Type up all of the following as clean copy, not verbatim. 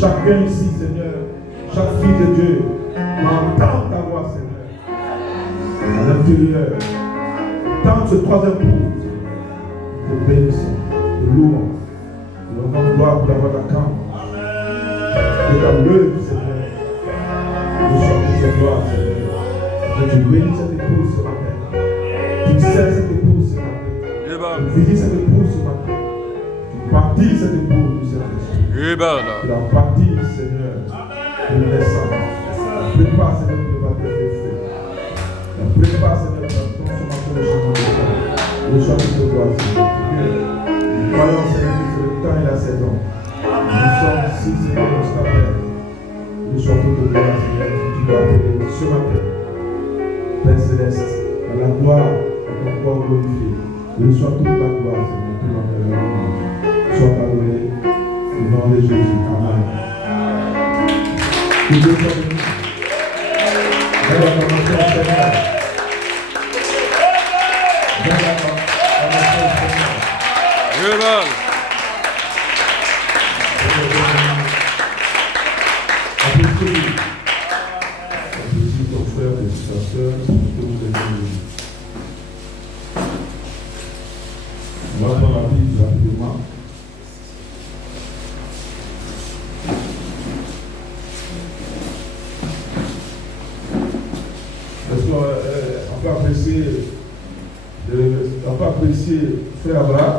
Chacun ici, Seigneur, chaque fille de Dieu, entend ta voix, Seigneur, à l'intérieur. Tant ce troisième coup, de bénissons, de louons, de l'honneur, gloire pour avoir la camp. De ta l'œuvre, Seigneur, de chanter ta gloire, Seigneur. Que tu bénis cette épouse ce matin. Tu sais cette épouse ce matin. Tu visite cette épouse ce matin. Tu bâtis cette épouse du Saint-Esprit. Tu as bâti, Seigneur, une naissance. Prépare, Seigneur, pour le baptême des feux. Prépare, Seigneur, pour la consommation de chemin de temps. Le choix de te voir, Seigneur. Nous croyons, Seigneur, que c'est le temps et la saison. Nous sommes ici, Seigneur, dans ce appel. Le choix de te voir, Seigneur, tu dois appeler ce matin. Père Céleste, à la gloire de ton corps glorifié. Le choix toute la gloire, Seigneur, tout l'honneur. Sois adoré. Au nom de Jésus, Amen. Que Dieu soit béni. Viens l'acclamation au Seigneur. Viens l'acclamation au Seigneur. Apprécie ton frère et ta soeur, que vous les bénissez. On va prendre la Bible rapidement. On peut apprécier Frère Abraham.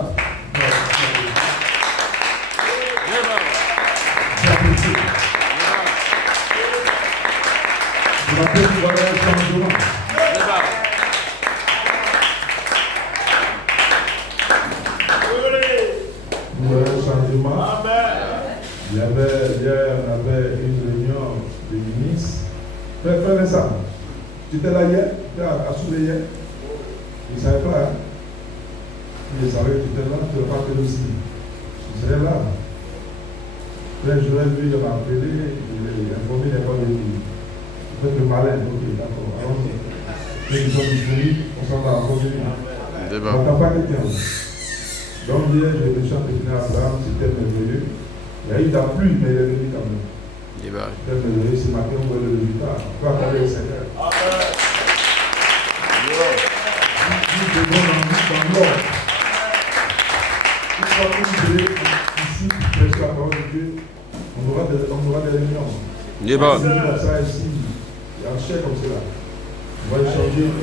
Je m'appelle pour avoir un changement. Pour avoir un changement. Hier, on avait une réunion de ministres. Frère ça. Tu étais là hier? Tu as soulevé hier? Il ne savait pas. Hein? Il savait que tu étais là, tu n'aurais pas fait aussi. Tu serais là. Frère Joël, lui, il m'a appelé, il a informé les gens de lui. Vous faites le malin, ok, d'accord. Allons-y. Ceux qui sont disponibles, on s'en va encore de lui. On n'entend pas quelqu'un. Donc hier, je me chante de Abraham, c'était merveilleux. Il y a eu de la pluie, mais il est venu quand même. Ce matin, on voit le résultat. On peut acclamer le Seigneur. Nous devons dans l'ordre. Une fois que vous serez ici, prêcher la parole de Dieu, on aura des réunions. On va ça ici, en chair comme cela. On va échanger et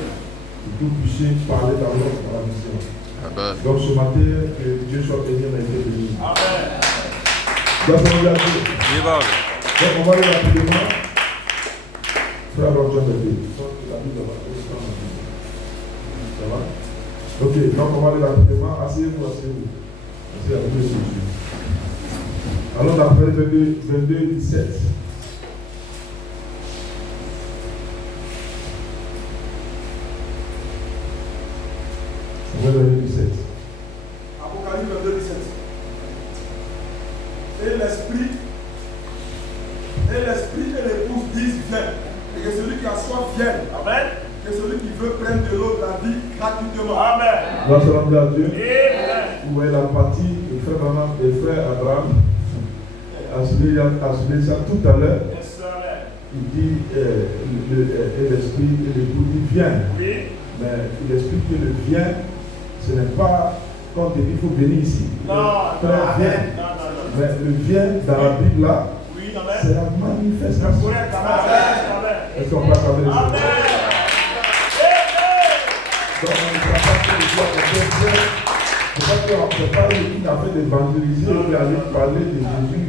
que vous puissiez parler dans l'ordre, dans la mission. Donc ce matin, que Dieu soit béni, on a été béni. Amen. Donc on va aller. Donc on va aller rapidement. Frère Roger de Dieu. Ça va? Ok, donc on va aller rapidement. Asseyez-vous, asseyez-vous. Asseyez-vous, asseyez-vous. Alors d'après 22, 17. Apocalypse 22, 17. Et l'esprit et l'épouse disent viens. Et que celui qui a soif vienne. Amen. Que celui qui veut prendre de l'eau de la vie gratuitement. Amen. Nous allons dire à Dieu. Amen. Vous voyez la partie des frères Abraham a soulevé ça tout à l'heure. Il dit et l'esprit et l'épouse dit viens. Oui. Mais il explique que le viens, ce n'est pas quand il dit il faut venir ici. Non, frère, viens. Mais le viens dans la Bible là, oui, c'est la manifestation. Est-ce qu'on peut acclamer les choses? Donc on ne peut pas que les gens on ne peut pas l'équipe a fait d'évangéliser et aller parler de Jésus.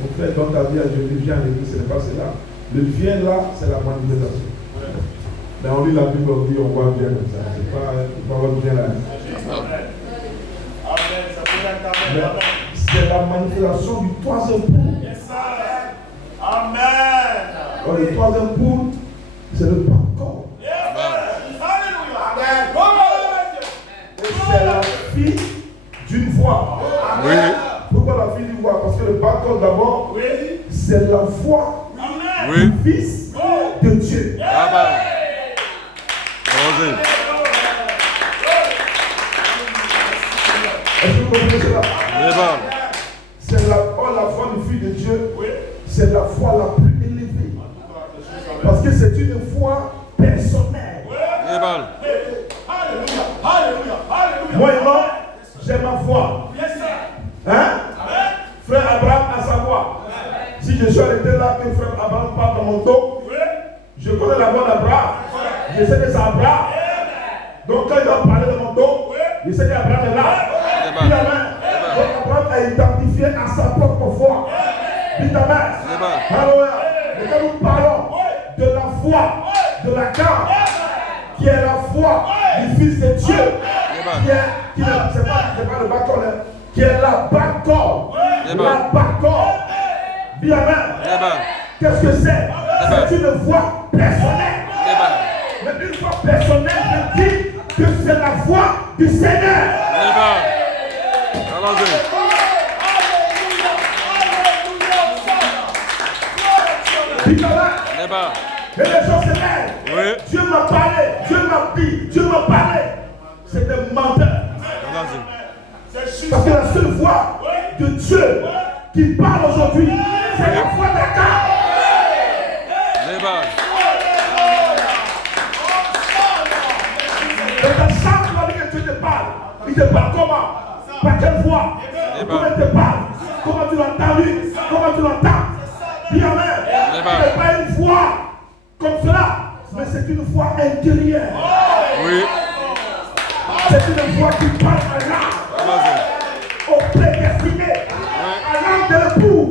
Mon frère, dans ta vie à Jésus, viens à l'église, ce n'est pas cela. Le viens là, c'est la manifestation. Mais on lit la Bible, on dit on voit bien comme ça. C'est pas voir bien là. Mais c'est la manifestation du troisième poule. Amen. Alors, le troisième poule, c'est le Pentecôte. Et c'est la fille d'une voix. Oui. Pourquoi la fille d'une voix? Parce que le Pentecôte d'abord, c'est la voix du Fils de Dieu. Amen. Est-ce que vous comprenez cela? C'est la foi du Fils de Dieu, c'est la foi la plus élevée. Parce que c'est une foi personnelle. Moi, j'ai ma foi. Hein? Frère Abraham a sa voix. Si je suis arrêté là, que frère Abraham parle dans mon dos, je connais la voix d'Abraham. Je sais que c'est Abraham. Donc quand il va parler de mon dos, je sais qu'Abraham est là. Dis amen. Donc Abraham a identifié à sa propre foi. Dis amen. Alléluia. Et quand nous parlons de la foi, de la carte, qui est la foi du Fils de Dieu, qui c'est pas le bas-corps, qui est la bas-corps. La bas-corps. Dis amen. Qu'est-ce que c'est? C'est une foi personnelle. Mais une foi personnelle, je dis que c'est la foi du Seigneur. Et les gens se lèvent. Dieu m'a parlé, Dieu m'a dit, Dieu m'a parlé. C'est des menteurs. Parce que la seule voix de Dieu qui parle aujourd'hui, c'est la foi d'Akar. Et dans chaque fois que Dieu te parle, il te parle comment? Par quelle voix? Comment il te parle? Comment tu l'entends lui? Comment tu l'entends? Dis amen. Ce n'est pas une voix comme cela, mais c'est une voix intérieure. Oui. C'est une voix qui parle à l'âme. Au prédestiné. À l'âme de l'époux.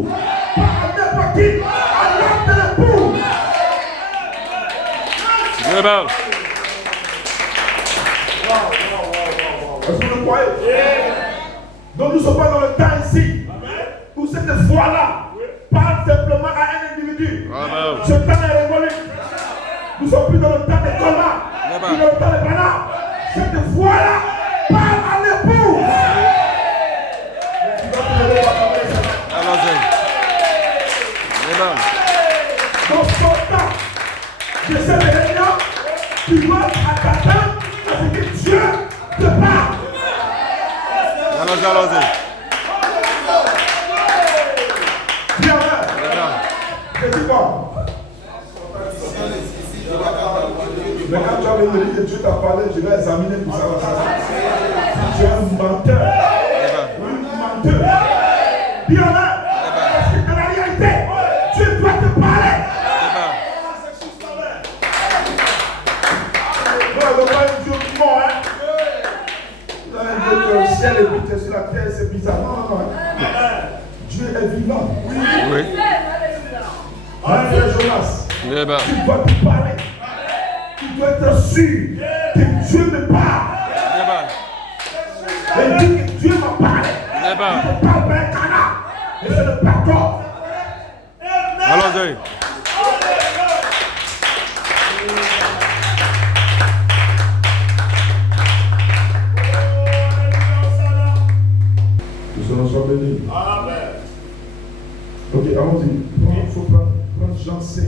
Pas à n'importe qui. À l'âme de l'époux. Est-ce que vous le croyez? Donc nous ne sommes pas dans le temps ici où cette foi-là parle simplement à un individu. Ce temps est révolu. Nous ne sommes plus dans le temps des combats, ni dans le temps des banats. Cette foi-là parle à l'époux. Donc son temps de cette réunion, tu dois t'attendre à ce que Dieu te parle. Allons-y. Mais quand tu as venu me dire que Dieu t'a parlé, je vais examiner pour savoir ça. Tu es un menteur. Oui, menteur. Dis amen. Parce que dans la réalité, Dieu doit te parler. Non, il ne veut pas un Dieu qui mort, hein. Vous avez dit que le ciel est vite sur la terre, c'est bizarre. Non, non, non. Dieu est vivant. Oui. Frère Jonas, tu dois te parler. Tu dois être sûr que Dieu me parle. Et dit que Dieu m'a parlé. Il ne parle pas un canard. Et c'est le pardon. Allons-y. Nous serons bénis. Ok, allons-y. Il faut prendre Jean 5,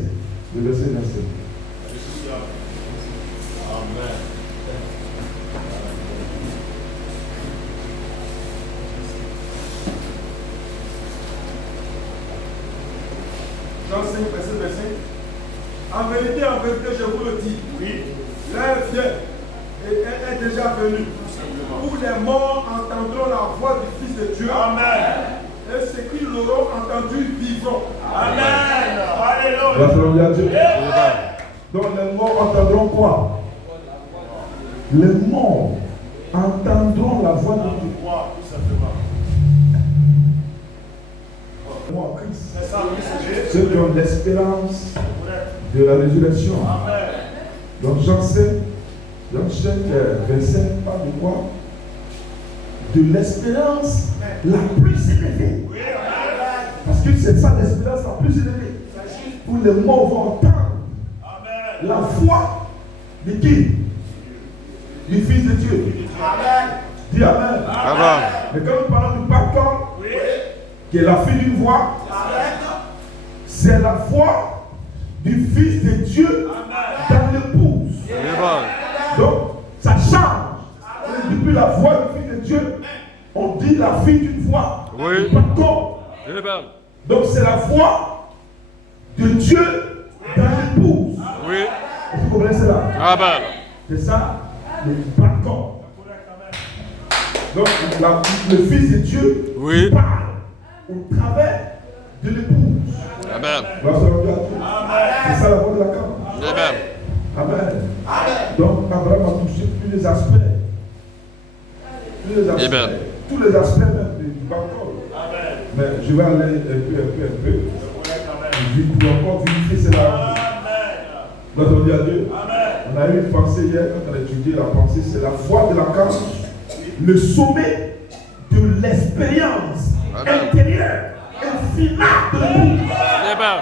le verset 9. Amen. Jean 5, verset 25. En vérité, je vous le dis. Oui. L'heure vient et elle est déjà venue. Où les morts entendront la voix du Fils de Dieu. Amen. Et ceux qui l'auront entendu vivront. Amen. Alléluia. Donc les morts entendront quoi? Les morts entendront la voix de Dieu. Tout simplement. Moi, Christ. C'est ça, oui, c'est Jésus. Ceux qui ont l'espérance de la résurrection. Amen. Donc Jean 5, verset parle de quoi? De l'espérance la plus élevée. Oui, Parce que c'est ça l'espérance la plus élevée. Où les morts vont entendre la voix de qui? Du Fils de Dieu. Amen. Dis Amen. Amen. Mais quand nous parlons du pactole, qui est la fille d'une voix, c'est la voix du Fils de Dieu dans l'épouse. Donc, ça change. Et depuis la voix du Fils de Dieu, on dit la fille d'une voix. Oui. Du pactole. Donc, c'est la voix de Dieu dans l'épouse. Oui. Vous comprenez cela? Amen. C'est ça, le pactole. Donc, le Fils de Dieu parle au travers de l'épouse. Amen. C'est ça la voix de la carte. Amen. Amen. Donc, Abraham a touché tous les aspects. Amen. Tous les aspects même du pactole. Mais je vais aller un peu. Je vais encore vérifier cela. Notre Dieu à Dieu. On a eu une pensée hier, quand on a étudié la pensée, c'est la voix de la carte, le sommet de l'expérience intérieure et finale de l'épouse. Amen.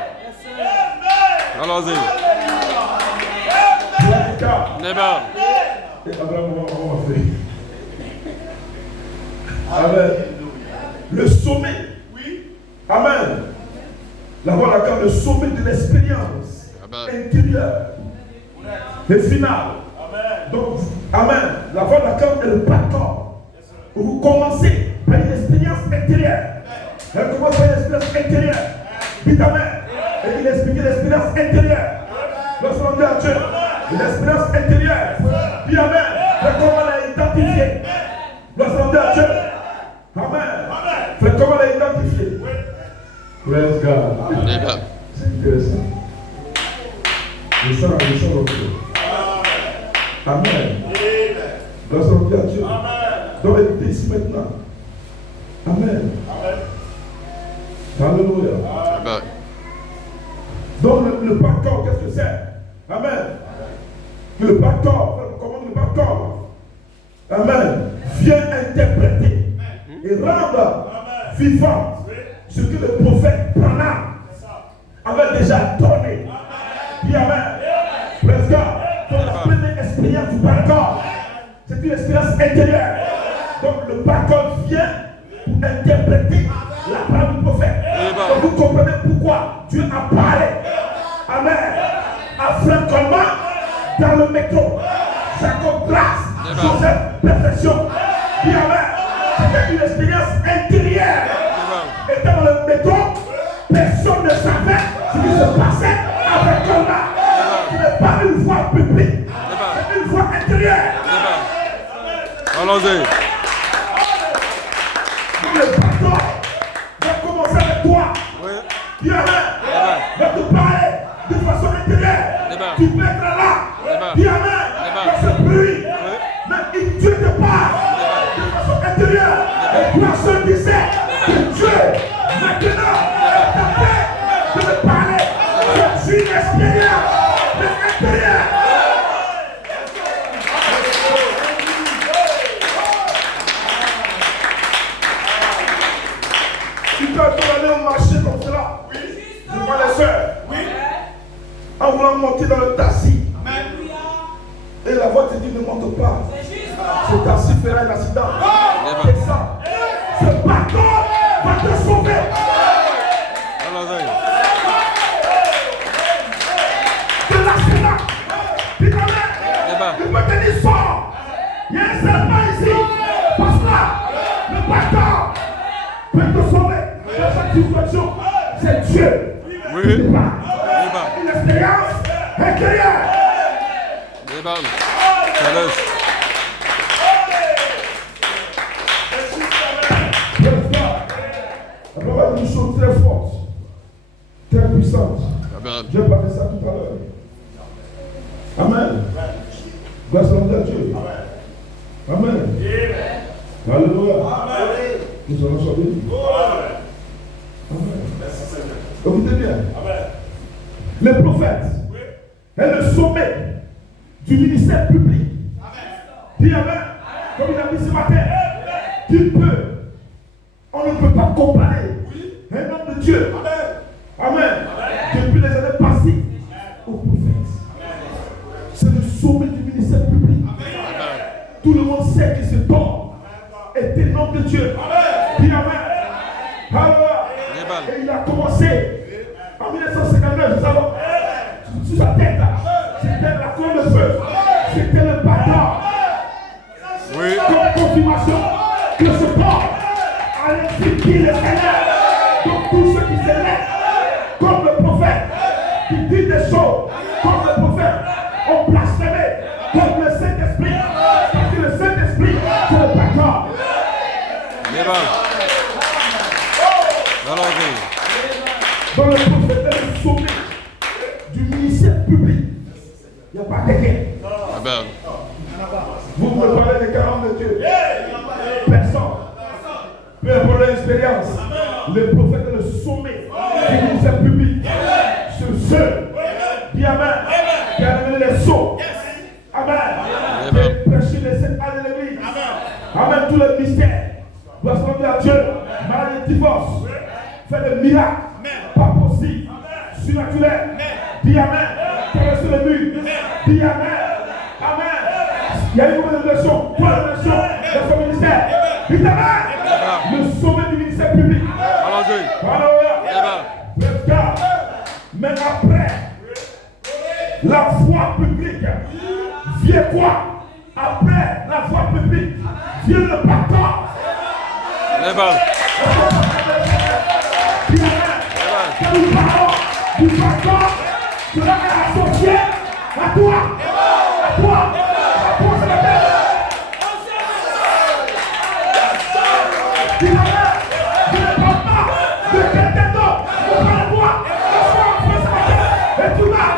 Allons-y. Amen. Et Abraham, on va faire. Amen. Le sommet. Oui. Amen. La voix de la carte, le sommet de l'expérience intérieure et finale. Donc, Amen. La voix de la carte est le pactole. Vous commencez par une expérience intérieure. Elle commence par une expérience intérieure. Dites Amen. Et il explique l'expérience intérieure. Lorsqu'on dit à Dieu, l'expérience intérieure. Dis Amen. Fais comment la identifier. Lorsqu'on dit à Dieu, Amen. Fais comment la identifier. Praise God. C'est intéressant. Je sens l'autre. Amen. Lorsqu'on dit à Dieu. Donc écoutez ici maintenant. Amen. Alléluia. Amen. Donc le pactole, qu'est-ce que c'est? Amen. Le pactole, comment le pactole? Amen. Vient interpréter et rendre vivant ce que le prophète Branham avait déjà donné. Dis Amen. Praise God. Donc la première expérience du pactole, c'est une expérience intérieure. Donc le pactole vient pour interpréter la parole du prophète. Donc vous comprenez pourquoi Dieu a parlé. Amen. À Franck-Colmar, dans le métro. Jacob Grâce, Joseph Perfection. Dis Amen. C'était une expérience intérieure. Et dans le métro, personne ne savait ce qui se passait avec Colmar. Ce n'est pas une voie publique. Allons-y. Le pardon va commencer avec toi. Oui. Dis Amen. Va te parler de façon intérieure. Tu peux être là. Dis Amen. Dans ce bruit. Mais Dieu te parle de façon intérieure. Et toi seul tu sais que Dieu, maintenant, est en train de te parler. Je suis l'expérience de l'intérieur. Tu peux aller au marché comme cela. Je vois les soeurs. En voulant monter dans le taxi. Et la voix te dit ne monte pas. Ce taxi fera un accident. C'est ça. Ce bâton va te sauver. Allons-y. De l'accident. Dis Amen. Tu peux te dire sors. Il y a un serpent ici. Passe là. Le bâton peut te sauver. Dans chaque situation, c'est Dieu. Oui. Une expérience intérieure. La parole est une chose très forte, très puissante. J'ai parlé ça tout à l'heure. Amen. Grâce à Dieu. Amen. Alléluia. Nous allons sortir. Amen. Écoutez bien. Le prophète est le sommet du ministère public. Dis Amen. Comme il a dit ce matin, tu peux. On ne peut pas comparer un homme de Dieu. Amen. Depuis les années passées au prophète. C'est le sommet du ministère public. Tout le monde sait que cet homme était l'homme de Dieu. Dis Amen. Alléluia. Et il a commencé en 1959, nous savons, sur sa tête, c'était la colonne de feu, c'était le bâton. Oui. Comme confirmation que ce corps allait servir le Seigneur. Donc tous ceux qui s'élèvent comme le prophète, qui dit des choses comme le prophète, ont blasphémé comme le Saint-Esprit. Parce que le Saint-Esprit, c'est le bâton. Dans le prophète est le sommet du ministère public. Il n'y a pas d'équerre. Vous me parlez des 40 de Dieu. Personne. Peu importe l'expérience. Le prophète est le sommet du ministère public. Ce seul. Dis Amen. Qui a amené les sceaux. Amen. Qui a prêché les 7 ans de l'église. Amen. Tous les mystères. Doit se rendre à Dieu. Mariage et divorce. Fait des miracles. Pas possible. Surnaturel. Dis Amen. Traverser le mur. Dis Amen. Amen. Il y a une nouvelle révélation. Trois révélations dans son ministère. Dis Amen. Le sommet du ministère public. Alléluia. Mais après, la foi publique vient quoi? Après la foi publique vient le bâton. Que nous parlons du bâton, cela est associé à toi. À toi. À toi, c'est la tête. Dis Amen. Je ne parle pas de quelqu'un d'autre. Je parle de toi. Et tu vas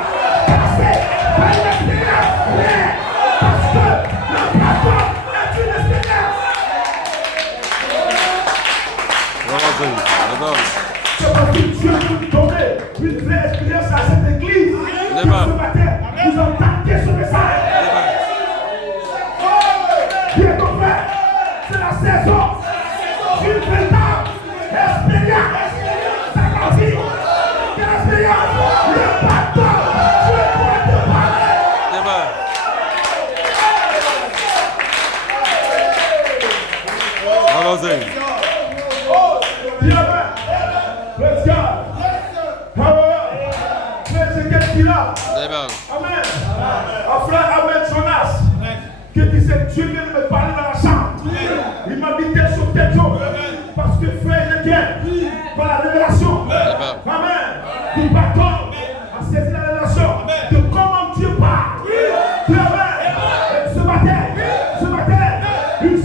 passer par une expérience réelle. Parce que le bâton est une expérience. C'est parce que Dieu veut donner une vraie expérience à cette église. Ce matin, nous avons tapé ce message. Bien ton frère, c'est la saison d'une véritable expérience. Ça va dire quelle expérience? Le bâton, je dois te parler. Allons-y. Dis Amen. Praise God. Hallelujah. C'est qu'est-ce qu'il a? Amen. Un frère Ahmed Jonas qui disait Dieu vient de me parler dans la chambre. Il m'a dit telle chose, telle chose. Parce que frère Étienne, par la révélation, Amen, du bâton a saisi la révélation de comment Dieu parle. Dieu, Amen. Et ce matin, une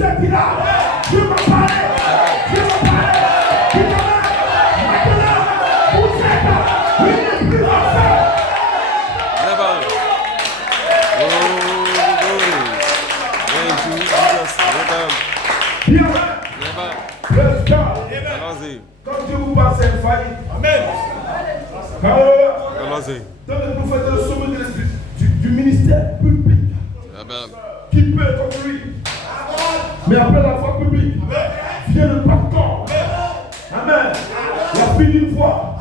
faillite. Amen. Alléluia. Allons-y. Dans le prophète est le sommet de l'esprit du ministère public. Amen. Qui peut être comme lui? Mais après la foi publique, vient le pardon. Amen. La fille d'une foi.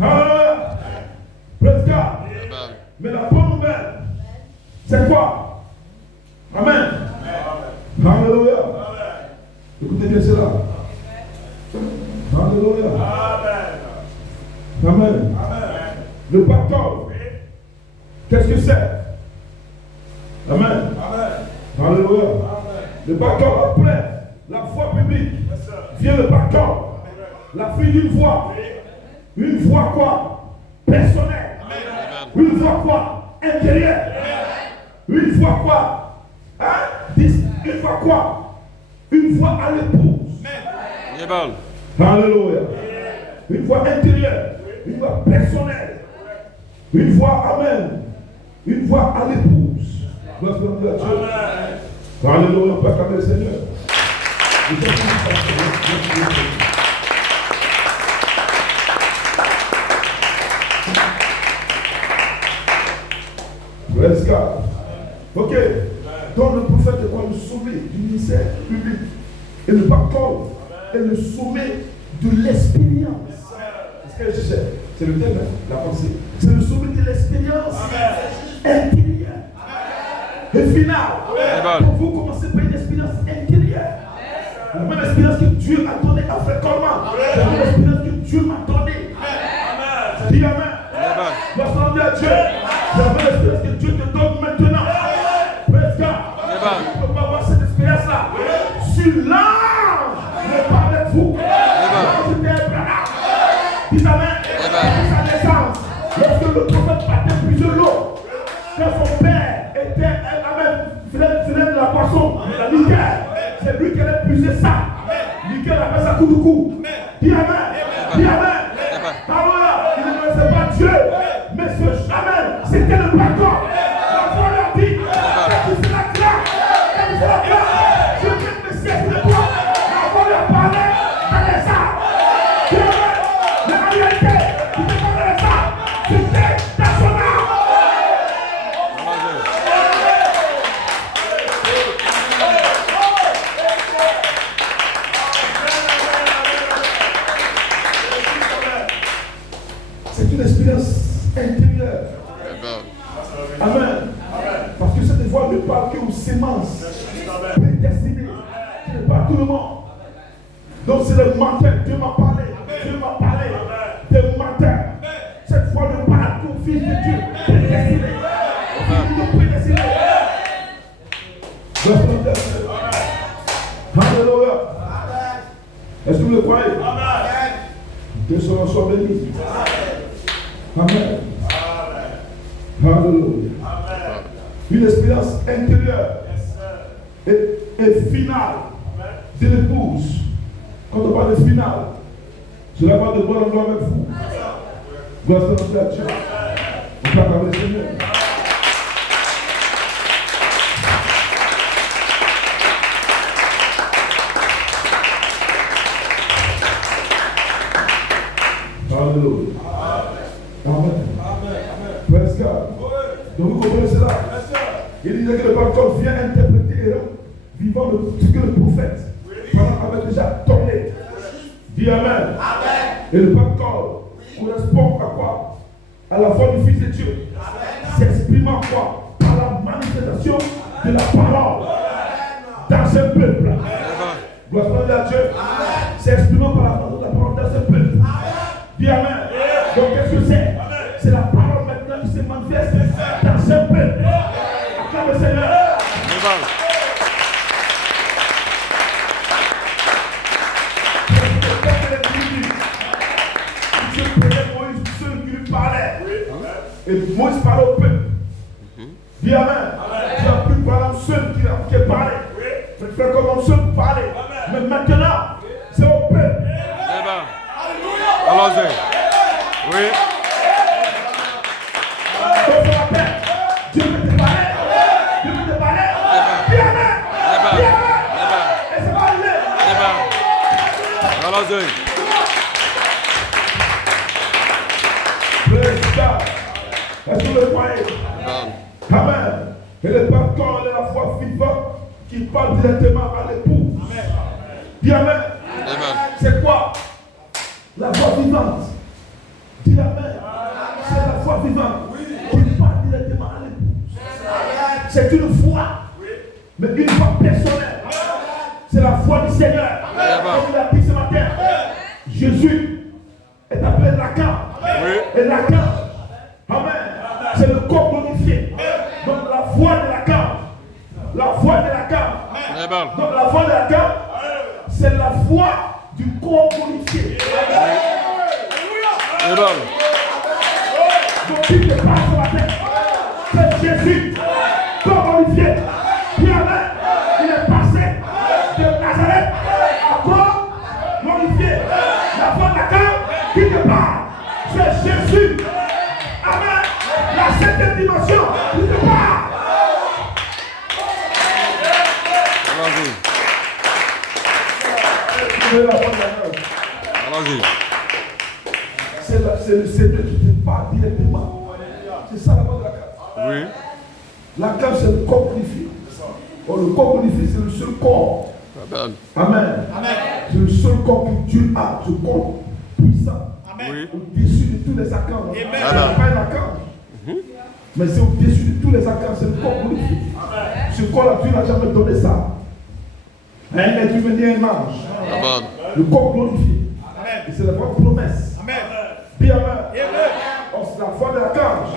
Alléluia. Praise God. Amen. Mais la bonne nouvelle, c'est quoi? Amen. Alléluia. Écoutez bien cela. Alléluia. Amen. Le pardon, qu'est-ce que c'est? Amen. Alléluia. Le pardon, après la foi publique, vient le pardon. La fille d'une foi. Une foi quoi? Personnelle. Une foi quoi? Intérieure. Une foi quoi? Hein? Une foi quoi? Une foi à l'épouse. Amen. Alléluia. Une foi intérieure. Une foi personnelle. Une foi, amen. Une foi à l'épouse. Gloire à Dieu. Alléluia. On peut acclamer le Seigneur. Praise God. Ok. Donc le prophète est quoi? Le sommet du ministère public. Et le pardon est le sommet de l'expérience. C'est ce que je sais. C'est le thème, la pensée. C'est le sommet de l'expérience intérieure. Et finale. Pour vous commencer par une expérience intérieure. La même expérience que Dieu a donnée à Frère Coleman. C'est la même expérience que Dieu m'a donnée. Dis amen. Gloire à Dieu. C'est la même expérience que Dieu te donne maintenant. Praise God. Tu ne peux pas avoir cette expérience-là. Sur l'ange n'est pas avec vous. L'ange était Abraham. Dis amen. Depuis sa naissance, lorsque le prophète battait plusieurs lots, quand son père faisait de la poisson, la liqueur, c'est lui qui allait puiser ça. Liqueur appelle ça coup. Dis amen. Dis amen. Alors, il ne connaissait pas Dieu, mais ce jamais, c'était le pardon. La foi leur dit, tu seras clair, tu seras clair. Je vais me siège de toi. La foi leur parlait dans les arbres. Dis amen. Mais en réalité, tu te parlais dans les arbres. Tu étais dans son âme. C'est une expérience intérieure. Amen. Parce que cette voix ne parle qu'aux sémences prédestinées. Ce n'est pas tout le monde. Donc c'est le menteur. Dieu m'a parlé. Dieu m'a parlé. Des menteurs. Cette voix ne parle qu'aux fils de Dieu. Prédestinés. Aux fils de Dieu prédestinés. Alléluia. Est-ce que vous le croyez? Que son nom soit béni. Amen. Alléluia. Une expérience intérieure et finale de l'épouse. Quand on parle de finale, cela va de gloire en gloire avec vous. Gloire à Dieu. On peut acclamer le Seigneur. Alléluia. Amen. Praise God. Donc vous comprenez cela? Il disait que le pardon vient interpréter et rendre vivant ce que le prophète avait déjà donné. Dis amen. Et le pardon correspond à quoi? À la foi du Fils de Dieu. S'exprimant quoi? Par la manifestation de la parole dans ce peuple. Gloire à Dieu. S'exprimant par la parole dans ce peuple. Dis amen. Donc qu'est-ce que c'est? C'est la parole maintenant qui se manifeste dans ce peuple. Acclame le Seigneur. Dieu prenait Moïse seul qui lui parlait. Et Moïse parlait au peuple. Dis amen. Tu as pu parler seul qui parlait. Mais tu fais comme seul parler. Mais maintenant, c'est au peuple. Allons-y. Oui. Donc ça m'appelle. Dieu peut te parler. Dieu peut te parler. Dis amen. Dis amen. Et ça va arriver. Allons-y. Est-ce que vous le croyez? Amen. Amen. Et le bâton est la foi vivante qui parle directement à l'époux. Dis Amen. Amen. C'est quoi? La foi vivante. Dis Amen. C'est la foi vivante qui parle directement à l'époux. C'est une foi, mais une foi personnelle. C'est la foi du Seigneur. Comme il a dit ce matin, Jésus est appelé Lacan. Et Lacan, Amen, c'est le corps glorifié. Donc la foi de Lacan, la foi de Lacan, donc la foi de Lacan, c'est la foi du corps glorifié. Donc qui te parle ce matin, c'est Jésus, corps glorifié. Puis Amen, il est passé de Nazareth à corps glorifié. La foi de Lacan, qui te parle, c'est Jésus. Amen. La septième dimension, qui te parle. C'est le Seigneur qui te parle directement. C'est ça la voix de la carte. Oui. La carte, c'est le corps glorifié. Or, le corps glorifié, c'est le seul corps. Amen. Amen. C'est le seul corps que Dieu a, ce corps puissant. Oui. Au-dessus de tous les archanges. Amen. C'est pas un archange. Mais c'est au-dessus de tous les archanges, c'est le corps glorifié. Ce corps-là, Dieu n'a jamais donné ça. Un être humain ni un ange. Amen. Le corps glorifié. Et c'est la vraie promesse. Dis Amen. Or, c'est la foi de l'archange.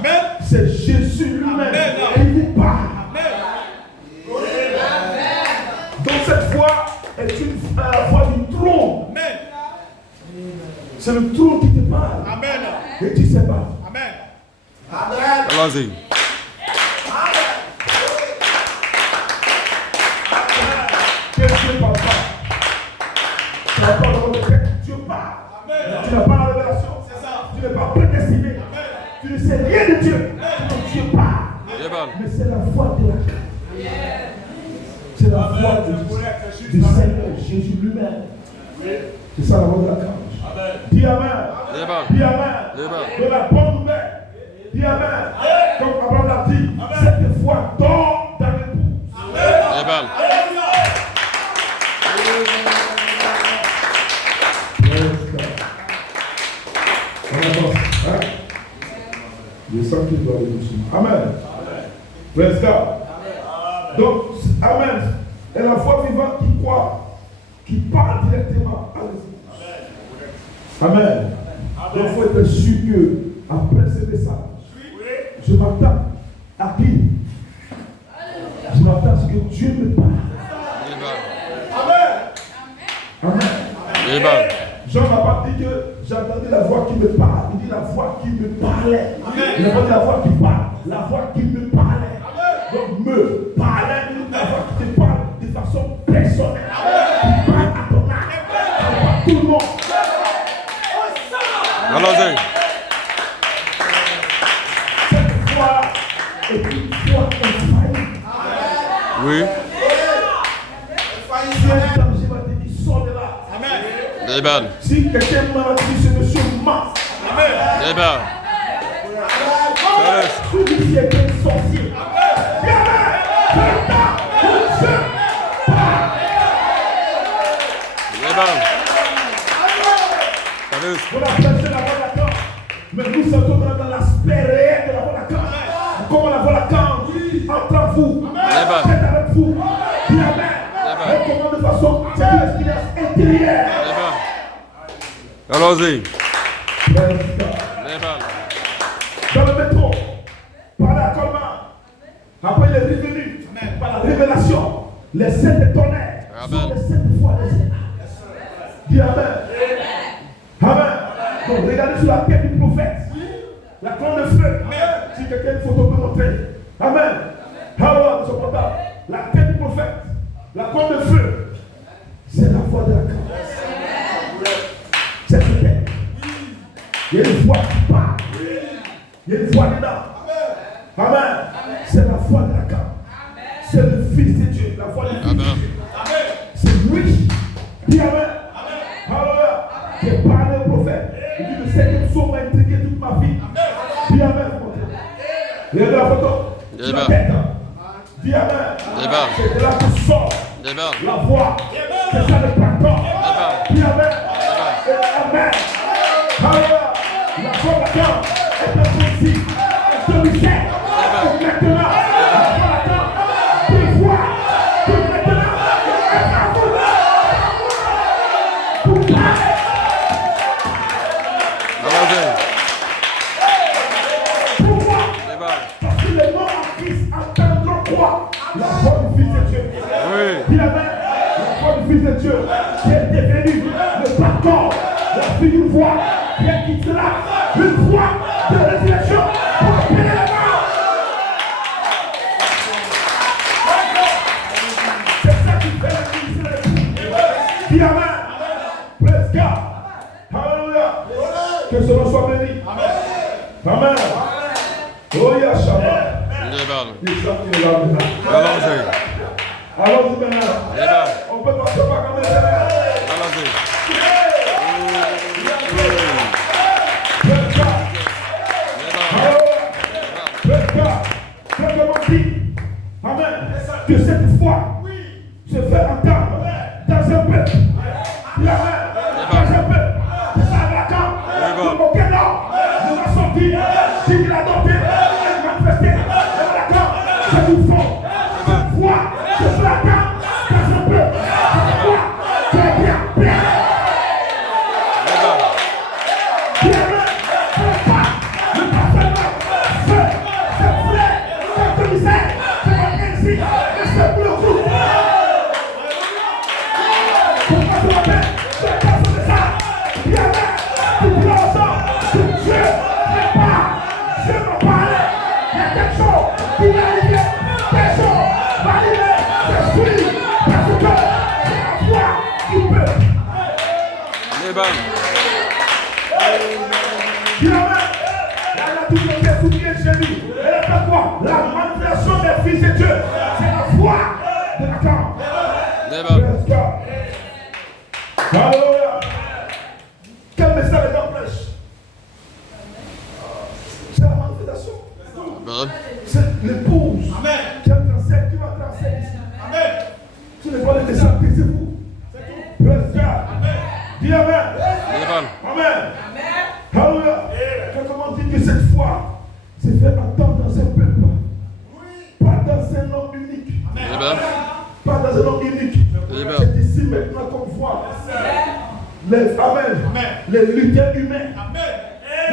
C'est Jésus lui-même qui vous parle. Donc cette foi est la foi du trône. C'est le trône qui te parle. Et tu sais pas. Allons-y. Dieu ne parle pas. Tu n'as pas dans le texte. Dieu parle. Tu n'as pas la révélation. Tu n'es pas prédestiné. Tu ne sais rien de Dieu. Donc Dieu parle. Mais c'est la foi de la carte. C'est la foi du Seigneur Jésus lui-même. C'est ça la voix de la carte. Dis Amen. Dis Amen. De la bonne nouvelle. Dis Amen. Comme Abraham l'a dit, cette foi dort dans l'époux. Amen. Je sens qu'il doit aller doucement. Amen. Praise God. Donc, Amen. Et la foi vivante qui croit, qui parle directement à l'esprit. Amen. Donc, il faut être sûr que, après ce message, je m'attends à qui? Je m'attends à ce que Dieu me parle. Amen. Amen. Jean n'a pas dit que j'entendais la voix qui me parle. Il dit la voix qui me parlait. Il n'a pas dit la voix qui parle. La voix qui me parlait. Donc me parlait, la voix qui te parle de façon personnelle. Qui parle à ton âme. Pas tout le monde. Allons-y. Cette foi est une foi infaillible. Oui. Si un danger va te dire, sors de là. Amen. Si quelqu'un m'a dit, ce monsieur ment. Amen. Si tu es un sorcier. On a placé la voie Lacan, mais nous sommes dans l'aspect réel de la voie Lacan. Comment la voie Lacan entre en vous, c'est avec vous. Dis Amen. Et comment de façon, c'est une expérience intérieure. Allons-y. Dans le métro, par la Colmar, après il est revenu par la révélation, les sept tonnerres sont les 7 fois les états. Dis Amen. Amen. Donc regardez sur la tête du prophète. La colonne de feu. Si quelqu'un a une photo peut montrer. Amen. Alors, son portable. La tête du prophète. La colonne de feu. C'est la voix de la carte. C'est ce tête. Il y a une voix qui parle. Il y a une voix dedans. Amen. C'est la voix de la carte. C'est le Fils de Dieu. La voix du Fils de Dieu. C'est lui. Dis Amen. Alléluia. Qui est parlé au prophète. Il dit le 7e psaume m'a intrigué toute ma vie. Dis Amen. Regardez la photo. Des Sur la balles. tête. Dis Amen. Des balles. C'est de là que sort Des balles. la voix. C'est ça le printemps. Des balles. Dis Amen. Et Amen. Alléluia. La voix là-dedans est un principe. Un demi-siècle. Et maintenant, la voix là-dedans. Des voix. Que maintenant, est à vous. Pour parler. Allons-y. Pourquoi? Des balles. Parce que les morts en Christ entendront quoi? La voix du Fils de Dieu. Oui. Dis Amen. La voix du Fils de Dieu qui est devenu le pardon, la fille d'une voix qui est quittera une voix de résurrection pour appeler les morts. C'est ça qui fait la ministère. Dis Amen. Praise God. Alléluia. Que ce nom soit béni. Amen. Oh, ya Shabbat. Des balles. Les gens qui sont là maintenant. Allons-y. Allons-y maintenant. Des balles. On peut pas se faire comme les Seigneurs. Allons-y. Praise God. Des balles. Alléluia. Praise God. Simplement dit. Amen. Que cette foi se fait entendre dans un peuple. Dis Amen. Dans un peuple. Ça va quand? Comme aucun homme ne va sortir. Si il a dompté et manifesté. Et d'accord. C'est une foi. Cette foi se fait entendre dans un peuple. Cette foi se fait bien. Des balles. Dis Amen. C'est pas le parfaitement. C'est vrai. C'est commissaire. C'est pas ainsi. Et c'est pour le groupe. Pourquoi tu m'appelles? C'est pas sur les armes. Dis Amen. Tu dis ensemble que Dieu n'est pas. Dieu m'a parlé. Il y a quelque chose qui va arriver. Quelque chose va arriver. Je suis. Parce que c'est la foi qui peut. Des balles. Dis Amen. Elle a toujours été soutenue chez lui. Elle a fait quoi? La manifestation des fils de Dieu. C'est la foi de la camp. Des balles. Praise God. Alléluia. Quel message les gens prêchent? C'est la manifestation. Balles. C'est l'épouse qui a transcendé, qui va transcender ici. Tu ne vois pas les descendre, c'est vous. Praise God. Dis Amen. Des balles. Amen. Alléluia. Comment dire que cette foi s'est fait entendre dans un peuple. Pas dans un nom unique. Des balles. Pas dans un nom unique. Amen. C'est ici maintenant qu'on voit les, amen, les lutteurs humains.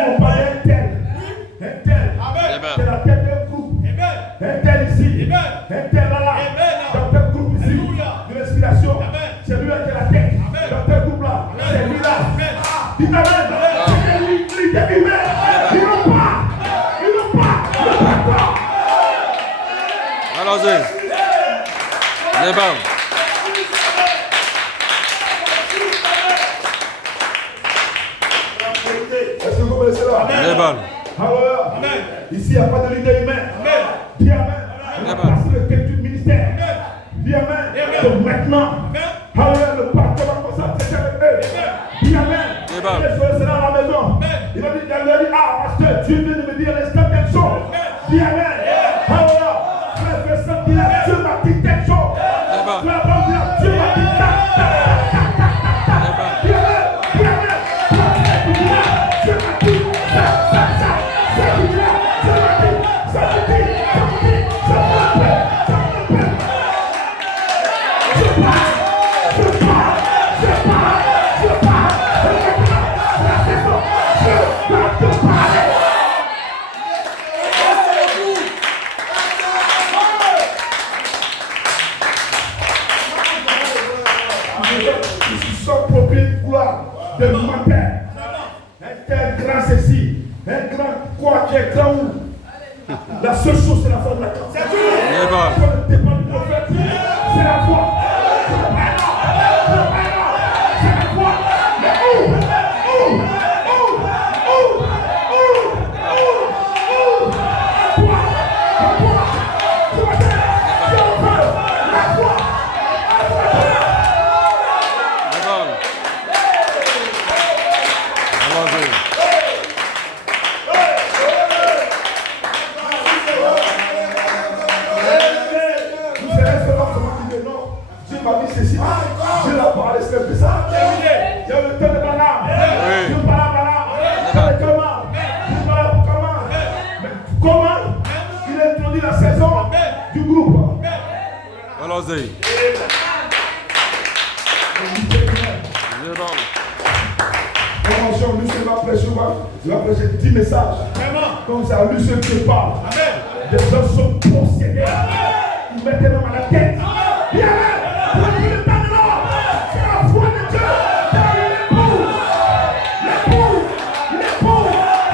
On parle d'un tel. Un tel. C'est la tête d'un groupe. Un tel ici. Un tel là. Dans tel groupe ici. De l'inspiration. C'est lui qui est la tête. Dans tel groupe là. C'est lui là. Dis Amen. C'est les lutteurs humains. Ils n'ont pas. Ils n'ont pas. Le pardon. Allons-y. Des balles. Est-ce que vous connaissez cela? Des balles. Alléluia. Ici, il n'y a pas de leader humain. Dis Amen. On a passé le thème du ministère. Dis Amen. Donc maintenant, Alléluia, le pasteur va commencer à traiter avec eux. Dis Amen. Amen. Les soeurs seront à la maison. Il va dire, ah, pasteur, Dieu vient de me dire à l'instant telle chose. Dis Amen. Alléluia. Frère, fais ça, dis là, Dieu m'a dit telle chose. Amen. Frère, va dire, Dieu m'a dit ta. Dis Amen. Dis Amen. Prophète, dis là, Dieu m'a dit ça. Ça, dis là, Dieu m'a dit ça. Ça me plaît. Je parle. Son propre gloire de matin. Un tel grand ceci, un grand quoi qui est grand où. La seule chose, c'est la foi de la camp. C'est tout. Des balles. Le départ du prophète, c'est la foi. C'est le prénom. C'est la foi. Mais Des balles. Allons-y. fini la saison du groupe. Allons-y. Attention, Lucien va prêcher, il va prêcher 10 messages. Comme ça, Lucien te parle. Des gens sont possédés. Ils mettent les mains à la tête. Bien, prenez le temps de l'or. C'est la foi de Dieu. Dans l'époux. L'époux.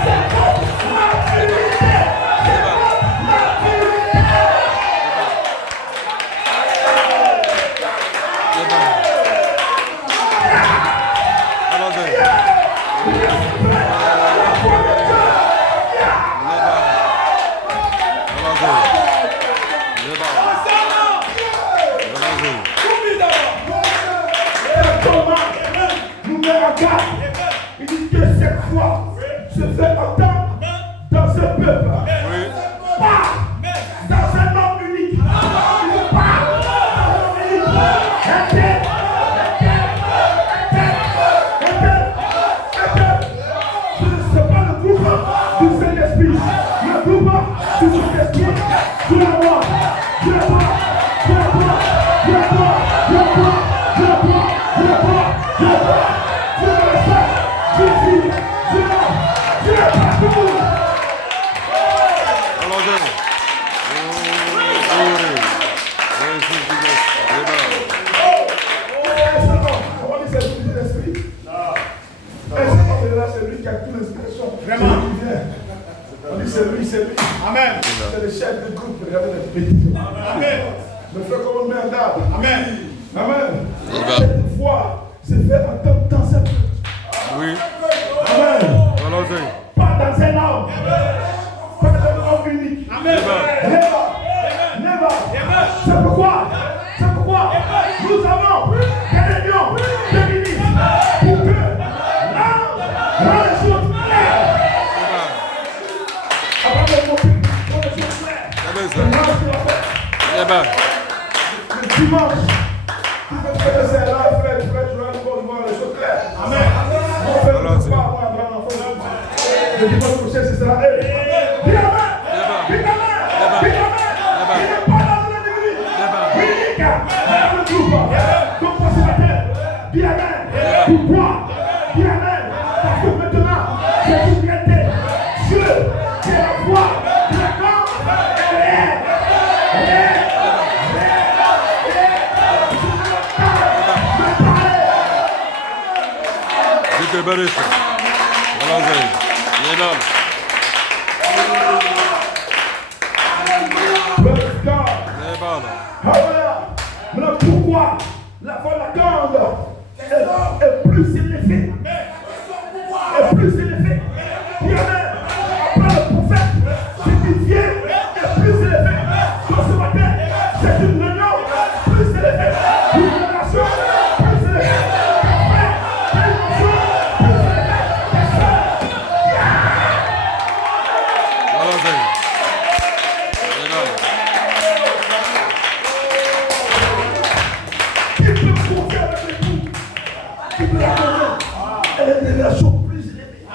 C'est comme la vérité. C'est comme la vérité. Allons-y. Il dit que cette foi se fait entendre dans ce peuple. Pas dans un nom unique. Il parle dans un nom unique. Ce n'est pas le groupe du Saint-Esprit. Le groupe du Saint-Esprit. De la voix. De la voix. De la voix. De la voix. De la voix. De la voix. De la voix. De la voix. C'est lui qui a toute l'inspiration. Vraiment. On dit c'est lui. Amen. C'est le chef de groupe. Regardez les pétitions. Amen. Le frère comme on met en garde. Amen. Amen. Cette foi se fait entendre dans cette peuple. Oui. Amen. Allons-y. Pas dans un homme. Pas dans un homme unique. Amen. Never. C'est pourquoi nous avons des réunions de ministres pour que l'un rend les choses claires. Après le mot, rend les choses claires. Le dimanche, tu peux faire des erreurs, frère, tu vas voir les choses claires. Amen. Le dimanche prochain, ce sera elle. Dis amen. Il n'est pas dans une église. Unique. Dans le groupe. Donc, pour ce matin, dis amen. Pourquoi? Dis amen. Parce que maintenant, c'est une vérité. Dieu, c'est la foi, la corps et l'air. Dieu te bénisse. Allons-y. Amen. Maintenant, pourquoi la foi de la grande est plus élevée? Est plus élevée. Puis après le prophète, ce qui vient est plus élevé. Donc ce matin, c'est une réunion plus élevée. Une relation plus élevée. Elle est des relations plus élevées.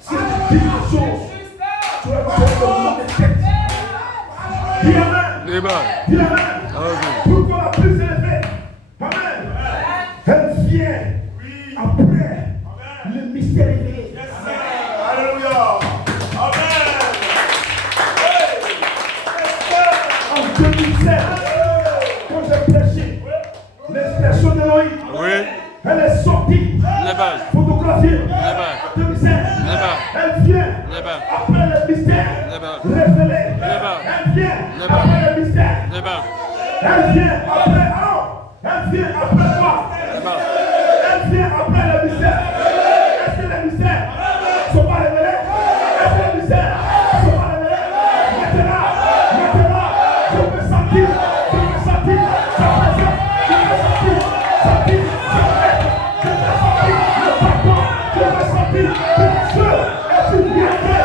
Si tu dis des choses, tu vas faire le nom des textes. Dis amen. Dis amen. Pourquoi la plus élevée? Amen. Elle vient après le mystère révélé. Alléluia. Amen. En 2016, quand j'ai prêché l'expression d'Élohim, elle est sortie, photographiée, en 2016. Elle vient après le mystère révélé. Elle vient après le mystère. Elle vient après Elle vient après quoi? Elle vient après le mystère. Est-ce que les mystères ne sont pas révélés? Est-ce que les mystères ne sont pas révélés? Maintenant, je peux sentir sa présence, je peux sentir le pardon, je peux sentir que Dieu est une vérité.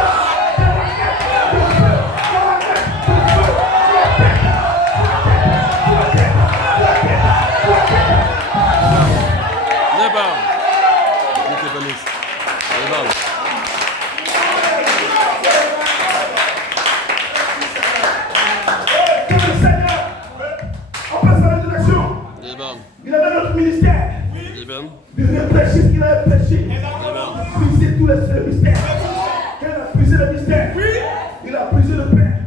ministère. Amen. De prêcher ce qu'il a prêché. Briser tous les mystères. Quand il a brisé le mystère, il a brisé le Père.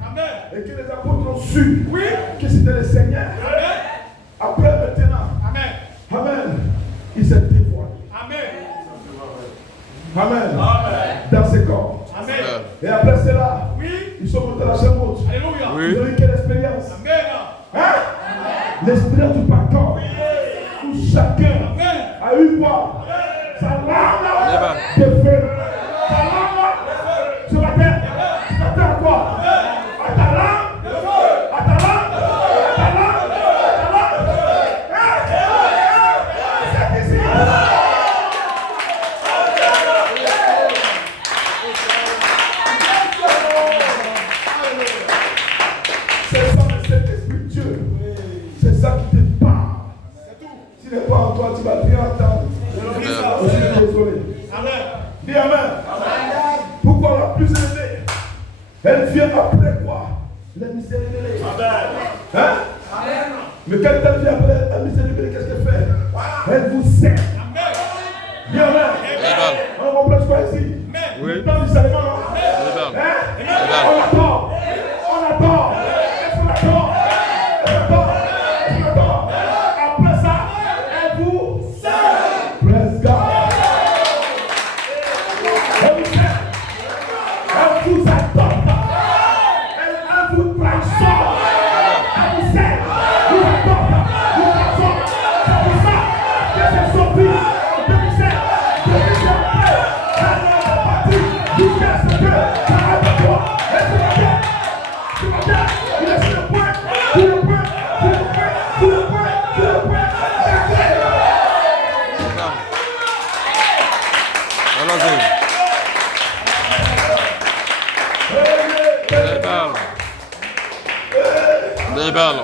Et que les apôtres ont su que c'était le Seigneur. Après maintenant, Amen, il s'est dévoilé. Amen. Dans ses corps. Et après cela, ils sont montés à la chambre haute. Ils ont eu quelle expérience? Hein? L'expérience du pardon. Où chacun a eu quoi? Sa langue de feu. Sa langue sur la terre. Tu t'attends à quoi? À ta langue. À ta langue. À ta langue. À ta langue. C'est ici. C'est ça le Saint-Esprit de Dieu. C'est ça qui te parle. S'il n'est pas en toi, tu vas bien entendre. Je suis désolé. Dis Amen. Pourquoi la plus élevée? Elle vient après quoi? La misère révélée. Hein? Mais quand elle vient après la misère révélée, qu'est-ce qu'elle fait? Elle vous sert. Dis Amen. On comprend quoi ici? Le temps du salement, non? Hein? On attend. On attend. Est-ce qu'on attend? Est-ce qu'on attend? Après ça, elle vous sert. Praise God. Elle vous sert. Elle vous adopte. Elle vous transforme. Elle vous sert. Vous adopte. Vous transforme. C'est pour ça que c'est sorti en 2007. 2007 après. Elle est partie jusqu'à ce que ça reste à toi. Et c'est la guerre. C'est la guerre. Il est sur le point. Sur le point. Sur le point. Sur le point. Sur le point. Allons-y. Des balles.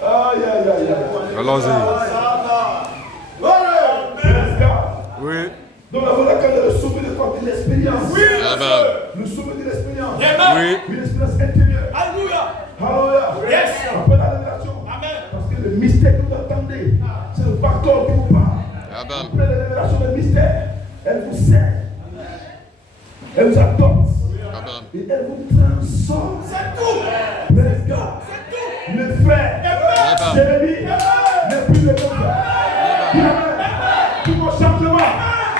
Aïe, aïe, aïe, aïe. Allons-y. Praise God. Oui. Donc la voilà quand le sommet de quoi? De l'expérience. Amen. Le sommet de l'expérience. Oui. Une expérience intérieure. Alléluia. Alléluia. Yes. Après la révélation. Amen. Parce que le mystère que vous attendez, c'est le facteur qui vous parle. Amen. Après la révélation du mystère, elle vous sert. Elle vous adopte. Amen. Et elle vous transforme. C'est tout. Praise God. Le frère, Jérémie, n'est plus le même frère. Dis Amen. Tout mon changement,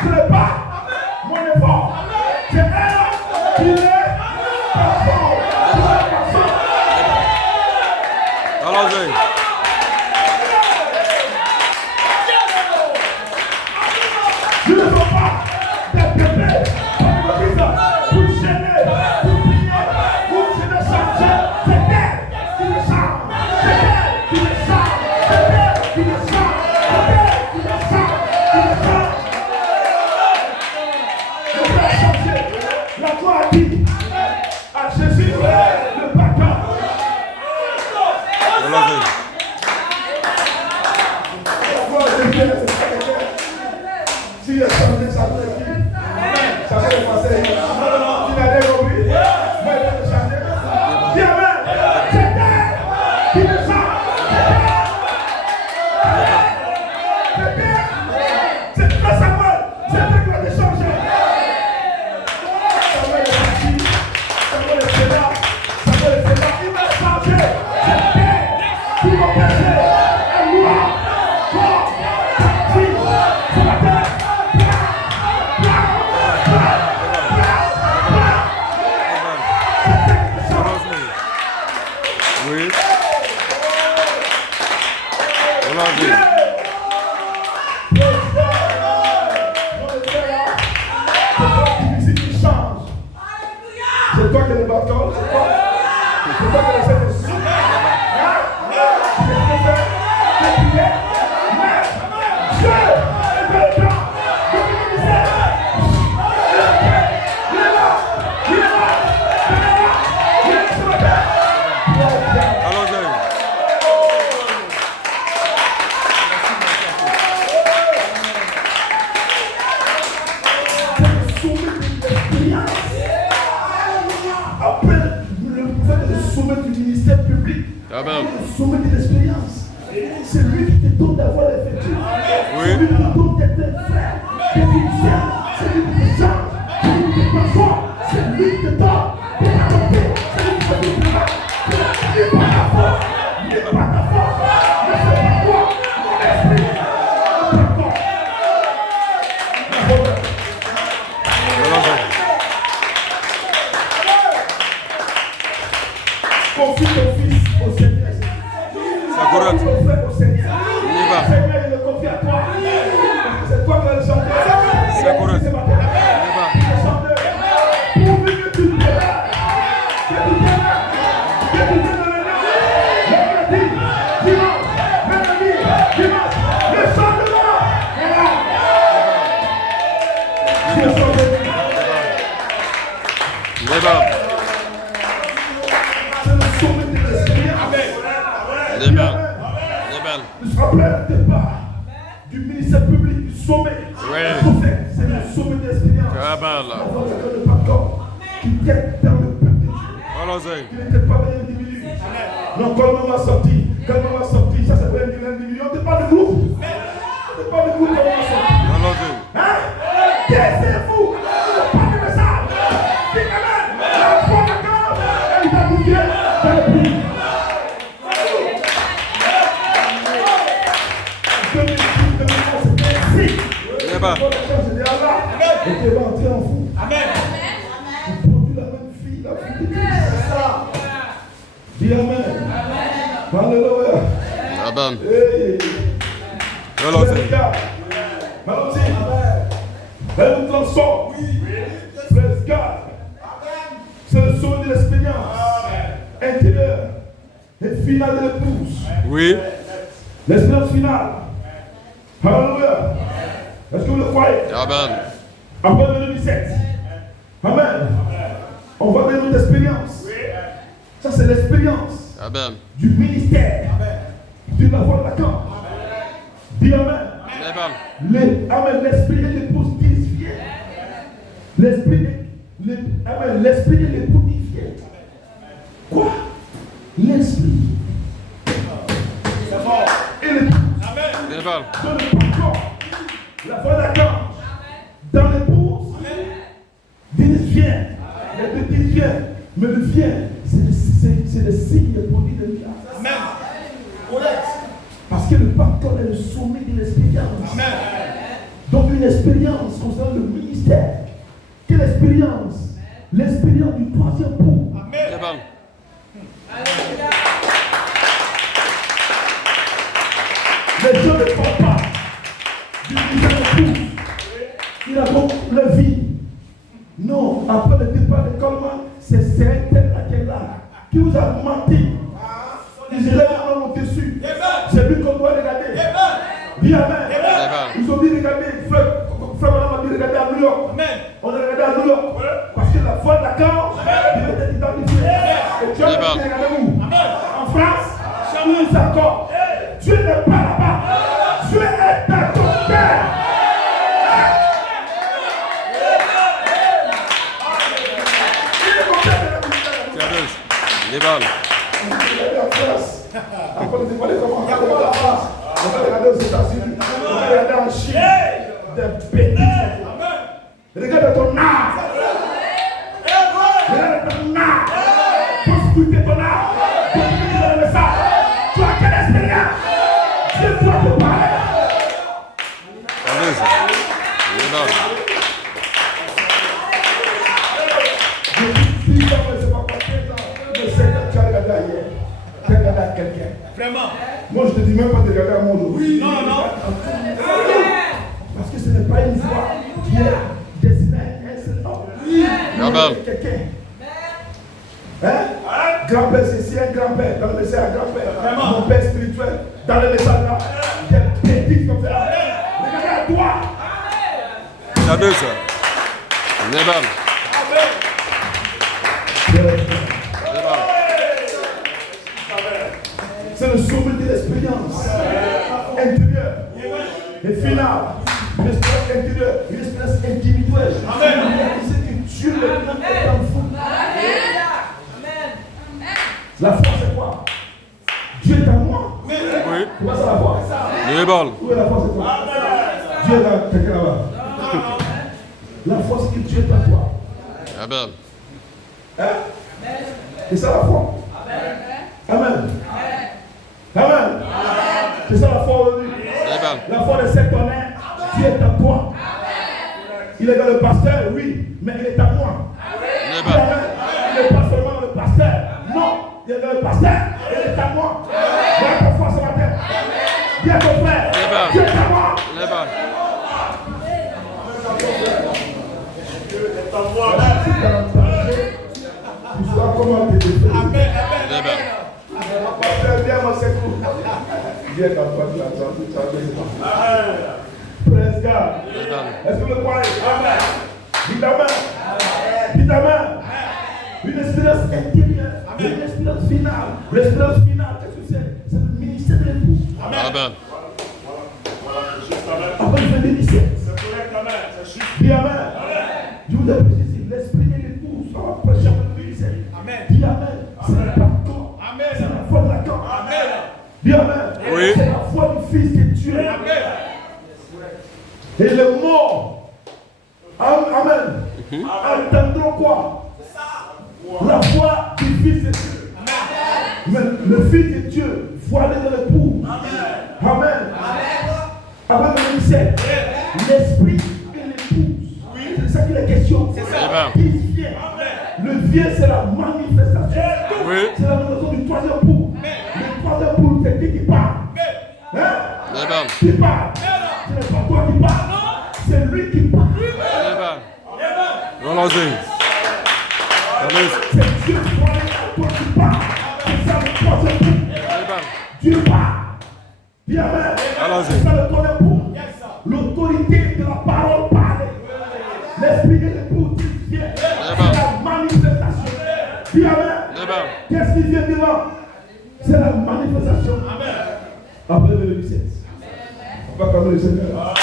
ce n'est pas mon effort. C'est elle qui est transforme. Allons-y. Je ne veux pas des bébés pour gêner, pour prier, pour je ne change. C'est elle qui me change. C'est elle qui me change. C'est elle qui me change. C'est elle qui me change. Qui me change. Je vais changer. La foi a dit à Jésus, le pardon. Allons-y. La foi a dit, si il y a changé, ça peut être qui? Ça peut être passé. Tu n'as rien compris? Moi, il faut changer. Dis Amen. C'est elle qui me change. C'est elle. C'est très Samuel. C'est elle qui va te changer. Samuel est parti. Samuel est là. Samuel est là. Il va changer. C'est elle qui va passer. Elle doit. Toi. Parti. Sur la terre. Oui. Allons-y. C'est toi qui es le bâton, c'est toi. C'est toi qui es le Seigneur. Allons-y. Après le sommet du ministère public, Amen. le sommet de l'expérience. C'est lui qui te donne d'avoir les vertus. C'est lui qui te donne d'être un frère, d'être une sœur. C'est lui qui te change. C'est lui qui te transforme. C'est lui qui te donne de t'adopter. C'est lui qui te dit de là. N'aie pas ta force. N'aie pas ta force. Ne fais pas toi. Mon esprit. D'accord. Confie ton fils au Seigneur. C'est correct. Confie ton frère au Seigneur. On y va. Seigneur, il le confie à toi. C'est toi qui as le chanteur. C'est correct. C'est ma terre. Le chanteur. Pourvu que tu te plaies. Que tu t'aimes. Que tu t'aimes dans le nom. Mercredi, dimanche, mercredi, dimanche. Le chanteur. Le chanteur. Amen. Je me rappelle au départ du ministère public, du sommet. Oui. C'est le sommet d'expérience. Amen. Avoir le cœur de pasteur qui était dans le peuple de Dieu. Allons-y. Qui n'était pas dans l'individu. Non, quand on va sortir, ça c'est pas l'individu. On ne parle de groupe. On ne parle de groupe quand on va sortir. Allons-y. Hein? Taisez-vous. Pas de message. Dis Amen. La foi d'accord. Elle va vous dire dans le pays. Amen. Et tu vas entrer en vous. Amen. Vous produisez la même fille, la fille de Christ. C'est ça. Dis Amen. Alléluia. Amen. Hey. Allons-y. Allons-y. Elle nous transforme. Praise God. C'est le sommet de l'expérience intérieure et finale de l'épouse. Oui. L'expérience finale. Alléluia. Est-ce que vous le croyez? Amen. Après 2017. Amen. On va vers notre expérience. Ça, c'est l'expérience Amen. du ministère de la voie de la camp. Dis Amen. Amen. Amen. L'esprit de l'épouse purifié. L'esprit Amen. L'esprit de l'épouse purifié. Quoi? L'esprit. C'est fort. Et l'épouse. Amen. Dans le corps. La voie d'accord. Dans l'épouse. Dis viens. Les petits viens. Mais le vient, c'est le signe de produit de vie. Amen. Correct. Parce que le pactole est le sommet de l'expérience. Amen. Donc une expérience concernant le ministère. Quelle expérience? L'expérience du troisième pot. Amen. Amen. Les gens ne parlent pas du ministère de tous. Il a donc la vie. Non, après le départ de Coleman, c'est un tel là qui est là, qui vous a menti. Les élèves ont dessus. C'est lui qu'on doit regarder. Dis Amen. Ils ont dit regardez, frère Madame a dit regardez à New York. On a regardé à New York. Parce que la foi de la cause devait être identifiée. Et Dieu a dit regardez où? En France, nous encore. Dieu n'est pas là-bas. Dieu est à ton père. Amen. Après, on ne pas comment regarder la France. On va regarder aux États-Unis. On va regarder en Chine. Des bêtises. Regarde ton âme. Regarde ton âme. Prospecter ton âme. Prospecter le message. Tu as quelle expérience? Dieu doit te parler. Allez-y. Amen. Quelqu'un. Vraiment. Moi, je te dis même pas de regarder à moi aujourd'hui. Non, non. Parce que ce n'est pas une voix qui est destinée à un seul homme. Amen. Quelqu'un. Hein? Grand-père, c'est ici un grand-père. Dans le message, un grand-père. Mon père spirituel. Dans le message là, il y a des bêtises comme ça. Regardez à toi. Amen. Ça. Amen. C'est le sommet de l'expérience intérieure et finale. Une expérience intérieure, une expérience individuelle. C'est que Dieu maintenant est en vous. La foi, c'est quoi? Dieu est en moi. Oui. Tu vois Nebal. Où est la force de toi? Dieu est là, quelqu'un là-bas. La force que Dieu est à toi. Amen. Hein? C'est ça la foi. Amen. Amen. C'est ça la foi aujourd'hui. Nebal. La foi de cet honneur, Dieu est à toi. Il est dans le pasteur, oui, mais il est à moi. Nebal. Il n'est pas seulement dans le pasteur. Non, il est dans le pasteur, il est à moi. Voilà ton foi ce matin. Dis à ton frère, Dieu est à moi. Nebal. Si tu as entendu, tu sauras comment te défendre. Nebal. Pasteur, viens mon secours. Viens dans toi, tu l'as entendu, tu as fait. Praise God. Est-ce que vous le croyez? Amen. Dis ta main. Dis ta main. Une espérance intérieure. Une espérance finale. L'espérance finale, qu'est-ce que c'est? C'est le ministère de l'époux. Amen. Après le 2017. Dis Amen. Je vous ai précisé, l'esprit de l'époux sera prêché après le ministère. Dis Amen. C'est la foi. C'est la foi de la camp. Dis Amen. Oui. C'est la foi du Fils de Dieu. Et les morts, amen, entendront quoi? La foi du Fils de Dieu. Mais le Fils de Dieu, voilé dans l'époux. Amen. Après le ministère, l'esprit et l'épouse. C'est ça qu'il est question. Il vient. Le vient, c'est la manifestation. Oui. C'est la manifestation du troisième pou. Le troisième pou, c'est qui parle? Hein? Qui parle? Ce n'est pas toi qui parle. C'est lui qui parle. Allons-y. C'est Dieu qui parle. Toi qui parle. C'est ça le troisième pou. Dieu parle. Dis Amen. C'est ça le troisième pou. L'autorité de la parole parle. L'esprit de l'époux qui vient. C'est la manifestation. Dis Amen. Qu'est-ce qui vient devant? C'est la manifestation. Après le 17. On va parler le Seigneur.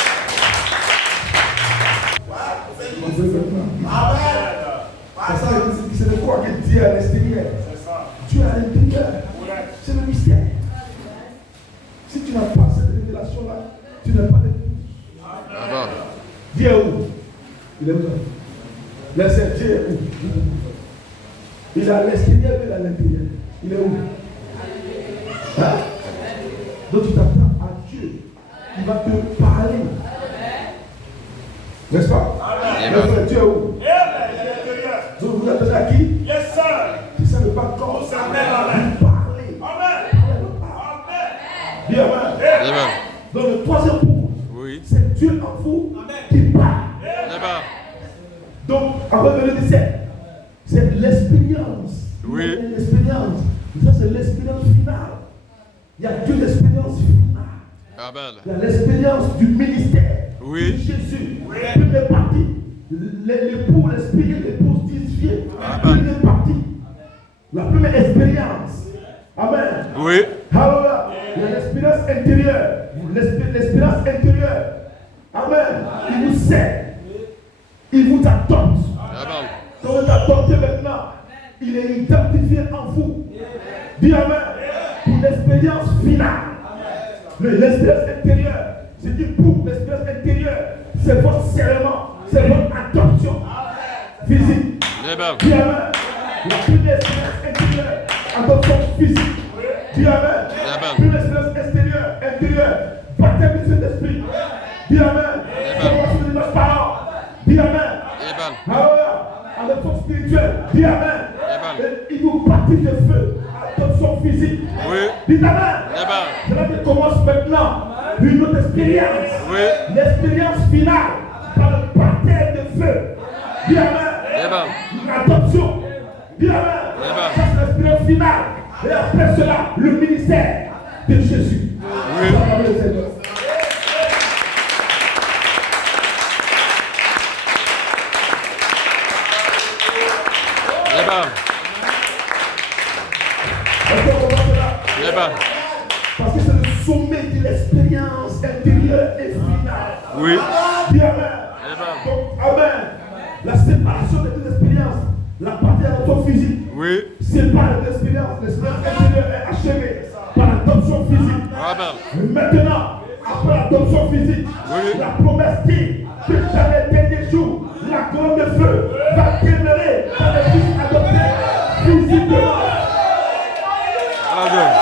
C'est de quoi que Dieu est à l'extérieur. Dieu est à l'intérieur. C'est le mystère. Si tu n'as pas cette révélation-là, tu n'as pas d'épouse. Dieu est où? Il est où? Laissez Dieu est où? Il est à l'extérieur, mais il est à l'intérieur. Il est où? Hein? Donc tu t'attends à Dieu. Il va te parler. N'est-ce pas? Le frère, Dieu est où? Donc vous attendez à qui? C'est ça le patron. Vous parlez. Dis Amen. Dans le troisième pour, c'est Dieu en vous qui parle. Donc, après le 17, c'est l'expérience. Oui. L'expérience. Ça, c'est l'expérience finale. Il y a deux expériences finales. Amen. Il y a l'expérience du ministère. Oui. De Jésus. Première partie. L'époux, l'esprit et l'épouse disent première partie. La première expérience. Amen. Oui. Alléluia. Il y a l'expérience intérieure. L'expérience intérieure. Amen. Il vous sait. Il vous adopte. Amen. Quand vous adoptez maintenant, il est identifié en vous. Dis Amen. Pour l'expérience finale. L'expérience intérieure. C'est dit pour l'expérience intérieure. C'est votre serment. C'est votre adoption physique. Dis Amen. La première expérience intérieure. Adoption physique. Dis Amen. Puis l'expérience extérieure, intérieure. Baptême du Saint-Esprit. Dis Amen. Formation de notre parole. Dis Amen. Alléluia. Adoption spirituelle. Dis Amen. Et il vous baptise de feu. Adoption physique. Dis Amen. C'est là qu'il commence maintenant une autre expérience. L'expérience finale par le baptême de feu. Dis Amen. L'adoption. Dis Amen. Ça c'est l'expérience finale. Et après cela, le ministère de Jésus. Parce que c'est le sommet de l'expérience intérieure et finale. Oui. Dis Amen. Donc, Amen. La séparation de l'expérience, la partie adoption physique, sépare l'expérience. L'expérience intérieure est achevée par l'adoption physique. Amen. Maintenant, l'adoption physique. Oui. La promesse dit que dans les derniers jours, la colonne de feu va demeurer dans les fils adoptés physiquement. Hallelujah.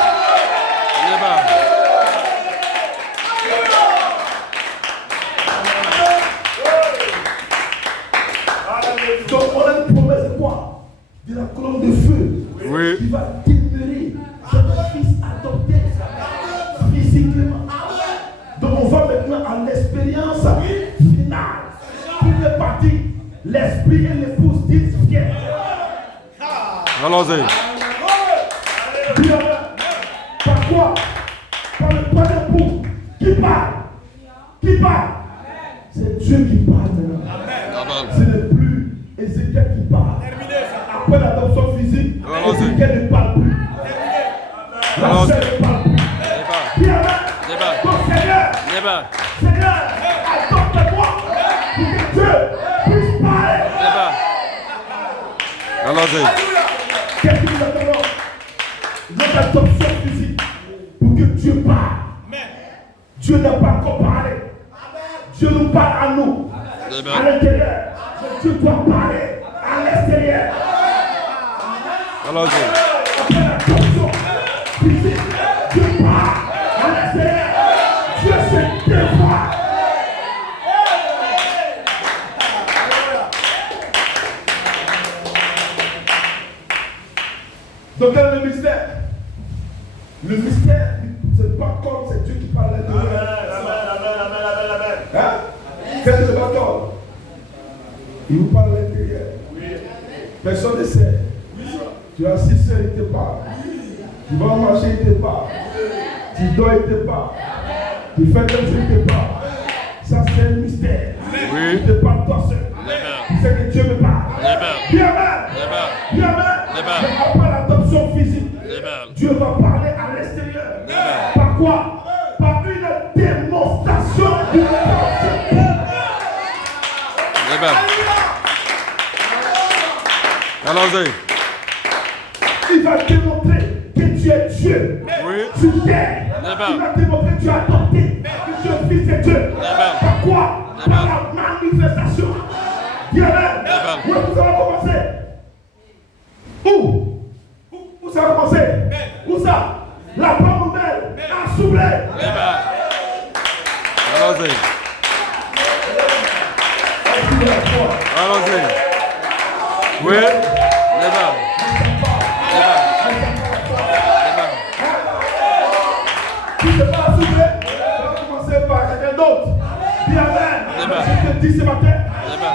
Donc on a une promesse de quoi? De la colonne de feu Oui. qui va demeurer dans les fils adoptés physiquement. Donc on va maintenant à l'expérience finale. Première partie, l'esprit et l'épouse disent viens. Allons-y. Bien, par quoi? Par le troisième époux. Qui parle? Qui parle? C'est Dieu qui parle maintenant. Amen. Ce n'est plus Ézéchiel qui parle. Après l'adoption physique, Ézéchiel ne parle plus. La chair ne parle plus. Bien, donc Seigneur, Seigneur, adopte-moi pour que Dieu puisse parler. Allons-y. Qu'est-ce que nous attendons? Notre adoption physique pour que Dieu parle. Dieu n'a pas encore parlé. Dieu nous parle à nous, à l'intérieur. Dieu doit parler à l'extérieur. Allons-y. Après l'adoption physique, Dieu parle à l'extérieur. Dieu se dévoile. Donc dans le mystère, c'est pas comme c'est Dieu qui parle à l'intérieur. Hein? Qu'est-ce que c'est pas comme? Il vous parle à l'intérieur. Personne ne sait. Tu as 6 heures, il te parle. Tu vas marcher, il te parle. Tu dors, il te parle. Tu fais des trucs, il te parle. Ça, c'est un mystère. Il te parle toi seul. Tu sais que Dieu me parle. Bien même. Bien même. Mais après l'adoption physique, Dieu va parler à l'extérieur. Par quoi? Par une démonstration du principe. Allons-y. Il va démontrer que tu es Dieu. Sur terre. Il va démontrer que tu as adopté. Que tu es fils de Dieu. Par quoi? Par la manifestation. Bien même. Où est-ce que ça va commencer? Où ça va commencer? Où ça? La bonne nouvelle a soufflé. Allons-y. Allons-y. Oui. Si ce n'est pas soufflé, on va commencer par quelqu'un d'autre. Bien même. Je te dis ce matin,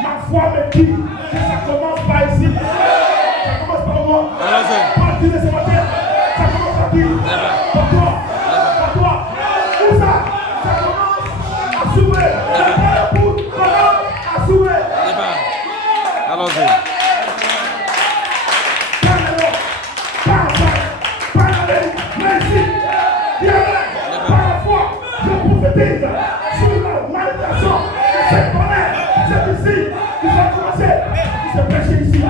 ma foi me dit que ça commence par ici. Ça commence par moi. Pas dire ce matin, ça commence par qui? Par toi. Par toi. Où ça? Ça commence à s'ouvrir. Ça commence à s'ouvrir. Allons-y. Sur la manifestation de cette monnaie, c'est ici qu'il va commencer, il se prêcher ici.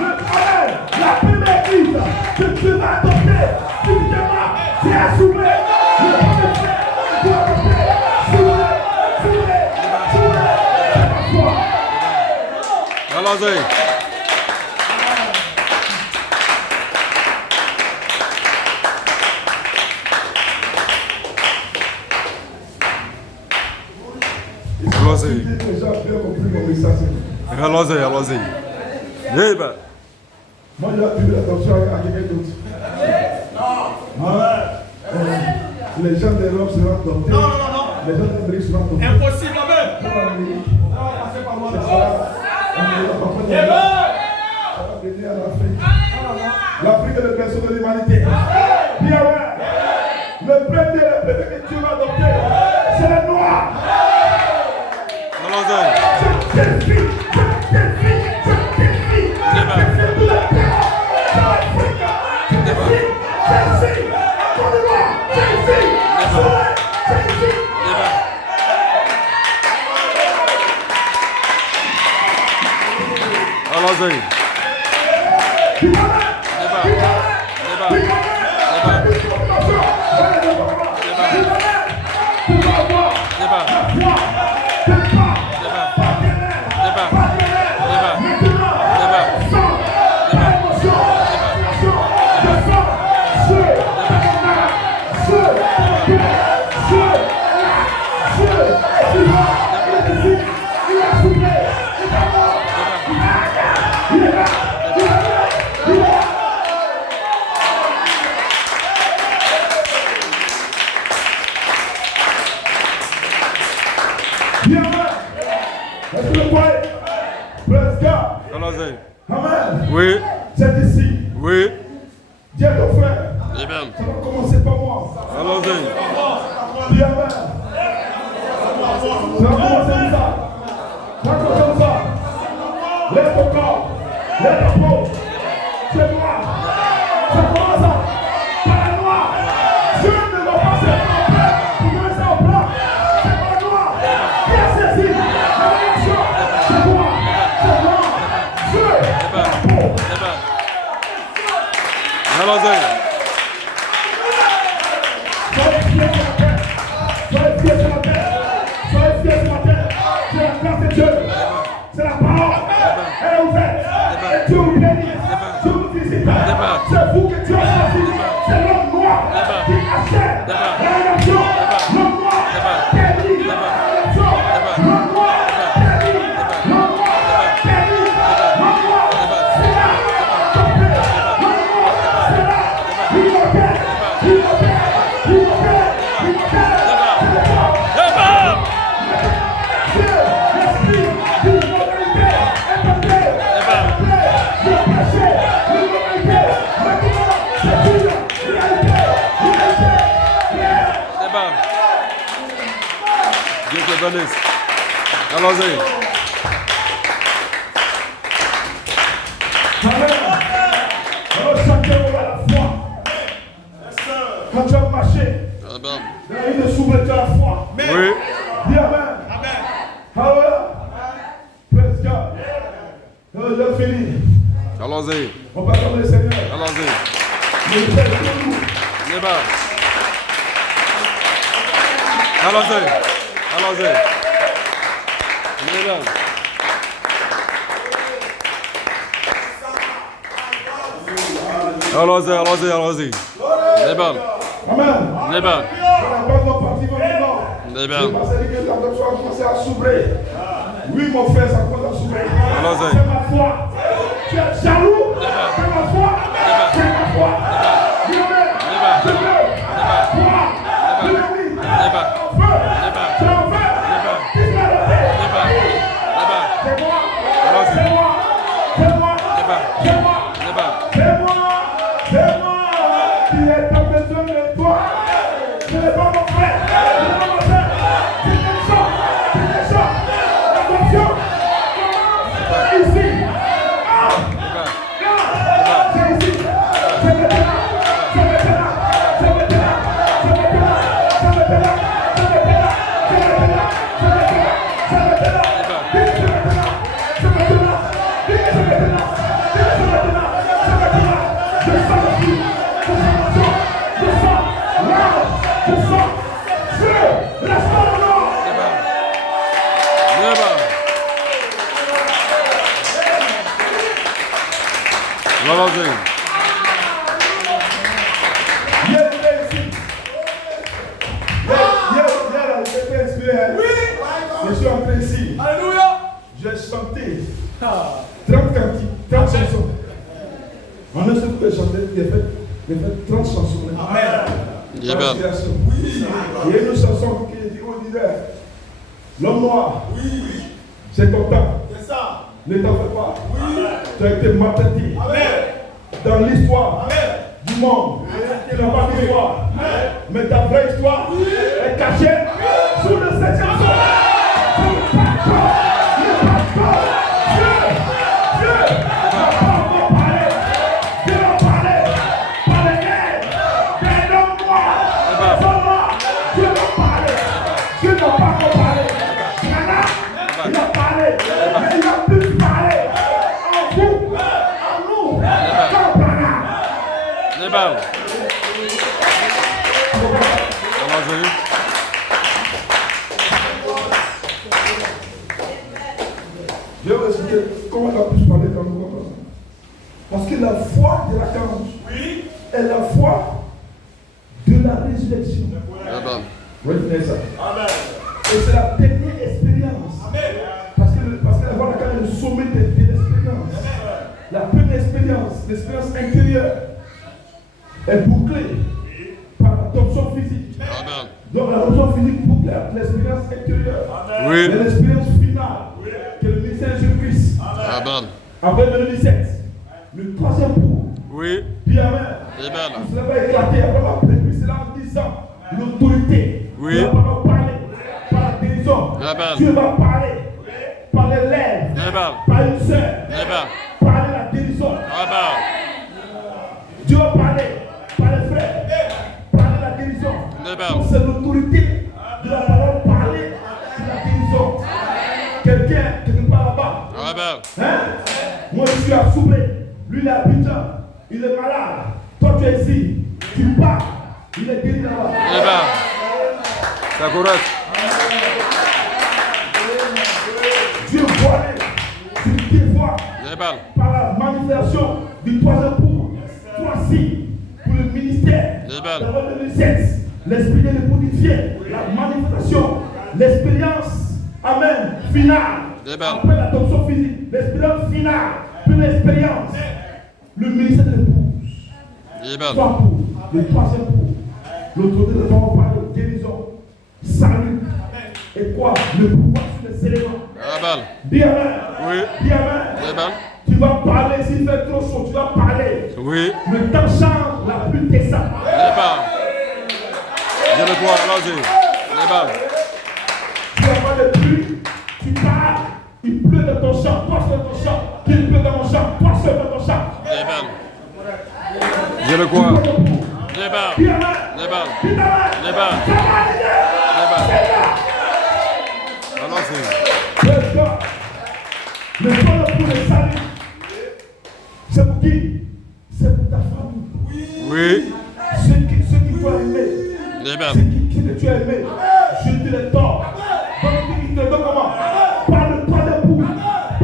Le travail, la première église que Dieu va adopter, évidemment, c'est à s'ouvrir. Le premier frère doit adopter, s'ouvrir, c'est ma foi. Allons-y. Allons-y. Moi, j'ai attiré l'attention à quelqu'un d'autre. Les gens d'Europe seront adoptés. Non. Les gens d'Amérique seront adoptés. Impossible même. Pour l'Amérique, ça va venir à l'Afrique. L'Afrique est le berceau de l'humanité. Bien ouais. Le premier que Dieu va adopter, c'est le noir. Je défie. Allons-y. God. Allons-y. Amen. Oui. C'est ici. Oui. Dis à ton frère. Amen. Ça va commencer par moi. Allons-y. Dis Amen. Ça va commencer comme ça. Ça va commencer comme ça. Lève ton corps. Lève ta peau. C'est moi. Ça commence ça. Par la noire. Dieu ne va pas se tromper. Pour donner ça au plat. C'est par la noire. Qui a saisi la réaction? C'est moi. C'est moi. Dieu. La peau. Allons-y. Soyez fiers sur la terre. Soyez fiers sur la terre. Soyez fiers sur la terre. C'est la grâce de Dieu. C'est la parole. Elle est ouverte. Et Dieu vous bénit. Dieu vous visite. C'est vous que Dieu a choisi. C'est l'homme noir qui achète la rédemption. L'homme noir béni. La rédemption. L'homme noir béni. L'homme noir béni. L'homme noir c'est là. L'homme noir c'est là. Il opère. Il opère. Il opère. Il opère. C'est le corps. Dieu, l'esprit, l'immortalité est entré. Le péché, l'immortalité, maintenant, c'est une réalité. Dieu te bénisse. Allons-y. Amen. Alors chacun aura la foi. Quand tu vas marcher, Amen. il te s'ouvre tu as la foi. Oui. Dis Amen. Alléluia. Praise God. Je finis. Allons-y. On va attendre le Seigneur. Allons-y. Mais il fait tout nous. Amen. Allons-y. Allons-y. Amen. Allons-y, allons-y, allons-y. Amen. Amen. Amen. On n'a pas de parti maintenant. Amen. Parce que l'adoption a commencé à s'ouvrir. Oui, mon frère, ça commence à s'ouvrir. Allons-y. C'est ma foi. Tu es jaloux. C'est ma foi. C'est ma foi. Dis Amen. Je veux. Foi. Je l'ai mis. En feu. Tu es en feu. Tu es arrêté. C'est moi. C'est moi. C'est moi. C'est moi. C'est moi. C'est moi. Qui est en besoin de toi. Ce n'est pas mon frère. Ce n'est pas mon frère. Tu descends. Tu descends. L'adoption commence ici. C'est ici. C'est maintenant. C'est maintenant. C'est maintenant. C'est maintenant. C'est maintenant. C'est maintenant. C'est maintenant. C'est maintenant. C'est maintenant. Dis que c'est maintenant. C'est maintenant. Dis que c'est maintenant. Dis que c'est maintenant. C'est maintenant. Je sens le feu. Je sens le sang. Je sens l'âme. Je sens feu. Reste le nom. Amen. Allons-y. Hier, il est ici. Hier, j'étais inspiré. Je suis entré ici. Alléluia. J'ai chanté 30 cantiques, 30 chansons. En un seul coup, j'ai chanté, j'ai fait 30 chansons. Amen. Amen. Il y a une chanson qui disait l'homme noir, c'est ton temps. C'est ça. Ne t'en fais pas. Tu as été maltraité Amen. dans l'histoire Amen. du monde. Tu n'as pas d'histoire. Mais ta vraie histoire est cachée sous le 7e son. Sous le pasteur. Le pasteur. Dieu n'a pas encore parlé. Dieu a parlé par les nègres, des hommes noirs, des hommes noirs. Dieu a parlé. Dieu n'a pas encore parlé. Cana, il a parlé. Mais il a plus parlé en vous, en nous, qu'en Cana. Amen. Allons-y. Je vais vous expliquer comment il a pu parler comme nous. Parce que la foi de la cange est la foi de la résurrection. Amen. Retenez ça. Amen. Et c'est la dernière expérience. Amen. Parce que la foi de la cange est le sommet de l'expérience. La première expérience, l'expérience intérieure, est bouclée par l'adoption physique. Amen. Donc l'adoption physique boucle l'expérience intérieure. Oui. Et l'expérience finale, que le ministère de Jésus-Christ. Amen. Après le 17. Le troisième pour. Oui. Dis Amen. Amen. Cela va éclater. Après ma prédiction, cela en disant l'autorité. Oui. Dieu va parler par la guérison. Amen. Dieu va parler par les lèvres. Amen. Par une sœur. Amen. Parler la guérison. Amen. Dieu va parler par les frères. Parler la guérison. Amen. Donc c'est l'autorité de la parole parler de la guérison. Quelqu'un quelque part là-bas. Amen. Hein? Moi je suis à Soubré. Lui il est à Abidjan. Il est malade. Toi tu es ici. Tu pars. Il est guéri là-bas. Amen. C'est correct. Dieu voit, tu dévoies Amen. par la manifestation du troisième pour. Toi-ci, pour le ministère, Amen. d'avoir le sexe, l'esprit de le modifier, la manifestation, l'expérience, amen, finale. Amen. Après l'adoption physique, l'expérience finale, puis l'expérience, le ministère de l'épouse. Amen. Trois pour, le troisième pour. L'autorité de parole parler de guérison, salut, et quoi? Le pouvoir sur les éléments. Amen. Dis Amen. Oui. Dis Amen. Amen. Tu vas parler s'il fait trop chaud, tu vas parler. Oui. Le temps change, la pluie descend. Amen. Je le crois, allons-y. Amen. Tu n'as pas de pluie, tu parles. Il pleut dans ton champ, toi seul dans ton champ. Qu'il pleut dans mon champ, toi seul dans ton champ. Amen. Je le crois. Dis Amen. Amen. Amen. Dis Amen. Amen. Ça va aller. Amen. Allons-y. Let's go. Le temps pour le salut. C'est pour qui? C'est pour ta famille. Oui. Ceux qui t'ont aimé. Amen. Ceux qui tu as aimé. Je te les tords. Donc il te donne comment? Par le troisième pour.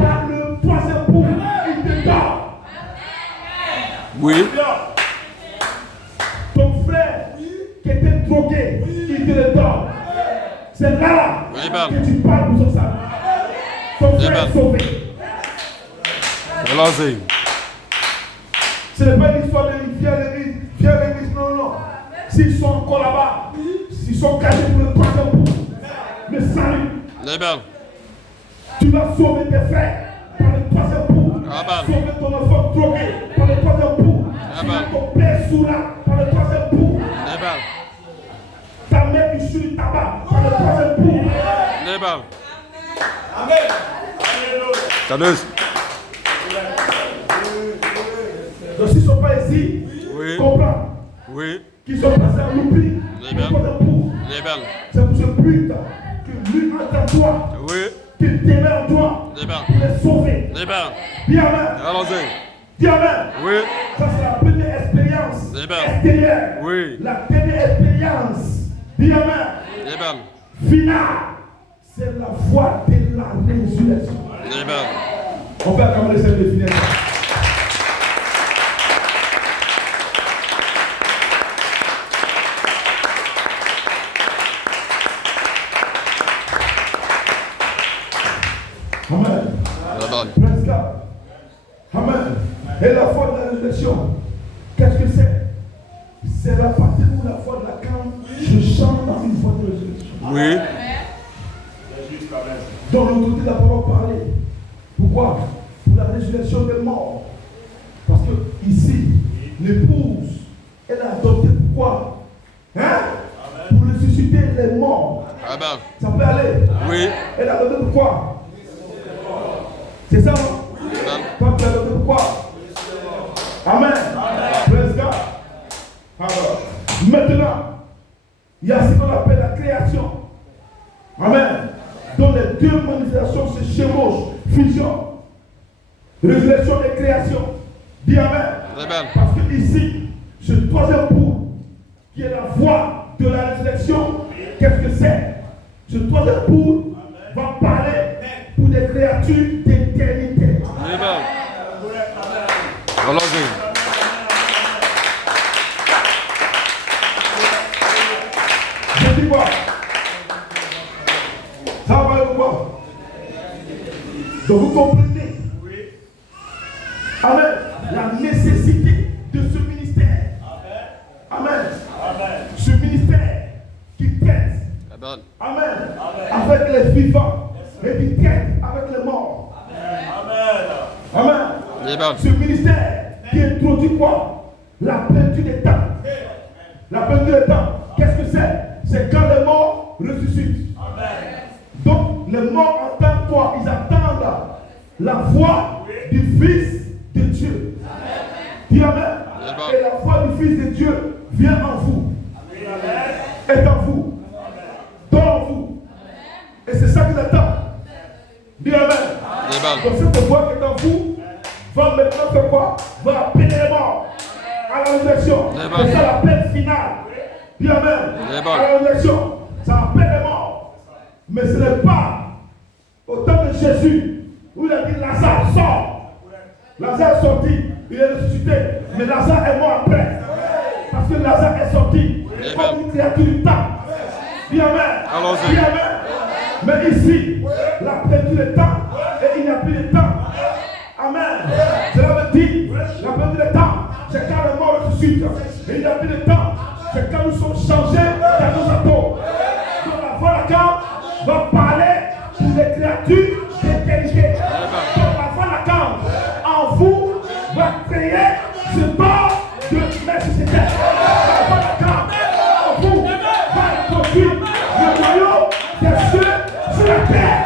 Par le troisième pour. Il te donne. Oui. Ton frère qui était drogué, il te le donne. C'est là Amen. que tu parles pour son salut. Ton frère Amen. est sauvé. Allons-y. Ce n'est pas une histoire de viens à l'église, non, non. S'ils sont encore là-bas, s'ils sont cachés pour le troisième pour, le salut, Amen. tu vas sauver tes frères par le troisième pour. Amen. Sauver ton enfant drogué par le troisième pour. Amen. Ton père sous là par le troisième pour. Amen. Ta mère qui suit du tabac par le troisième pour. Amen. Amen. Salut. Donc s'ils ne sont pas ici, Oui. comprends Oui. qu'ils sont passés à l'oubli. Amen. Amen. C'est pour ce but que lui entre en toi, Oui. qu'il demeure en toi, Amen. pour les sauver. Amen. Dis Amen. Allons-y. Dis Amen. Oui. Ça c'est la première expérience Amen. extérieure. Oui. La dernière expérience, dis Amen, Amen. finale, c'est la voie de la résurrection. Amen. On va acclamer le Seigneur de finir. Amen. Amen. Praise God. Amen. Et la foi de la résurrection, qu'est-ce que c'est? C'est la partie où la foi de la quand je chante dans une foi de résurrection. Oui. Donc l'autorité de la parole parler. Pourquoi? Pour la résurrection des morts. Parce que ici, l'épouse, elle a adopté pourquoi? Hein? Pour ressusciter les morts. Amen. Ça peut aller? Oui. Elle a adopté pourquoi? C'est ça, non? Amen. Toi, tu as adopté pourquoi? Amen. Praise God. Alors, maintenant, il y a ce qu'on appelle la création. Amen. Donc les deux manifestations se chevauchent, fusion, résurrection et création. Dis Amen. Amen. Parce que ici, ce troisième pour, qui est la voie de la résurrection, qu'est-ce que c'est? Ce troisième pour va parler pour des créatures d'éternité. Amen. Allons-y. Je dis quoi? Ça va le quoi? Donc vous comprenez? Amen. La nécessité de ce ministère. Amen. Ce ministère qui traite. Amen. Amen. Avec les vivants et qui traite avec les morts. Amen. Amen. Ce ministère qui introduit quoi? La plénitude des temps. La plénitude des temps. Qu'est-ce que c'est? C'est quand les morts ressuscitent. Donc les morts entendent quoi? Ils attendent la voix du Fils de Dieu. Dis Amen. Et la voix du Fils de Dieu vient en vous. Est en vous. Dans vous. Et c'est ça qu'ils attendent. Dis Amen. Donc cette voix qui est en vous va maintenant faire quoi? Va appeler les morts à la résurrection. C'est ça l'appel final. Dis Amen. À la résurrection. Ça appelle les morts. Mais ce n'est pas au temps de Jésus où il a dit Lazare sort. Lazare est sorti, il est ressuscité. Mais Lazare est mort après. Parce que Lazare est sorti comme une créature du temps. Dis Amen. Dis Amen. Mais ici, la plénitude du temps, et il n'y a plus de temps. Amen. Cela veut dire, la plénitude du temps, c'est quand le mort ressuscite. Et il n'y a plus de temps, c'est quand nous sommes changés dans nos atomes. Donc la voix de Lacan va parler pour les créatures d'éternité. Donc la voix de Lacan, en vous, va créer ce bord de nécessité. La voix de Lacan, en vous, va introduire le royaume des cieux sur la terre.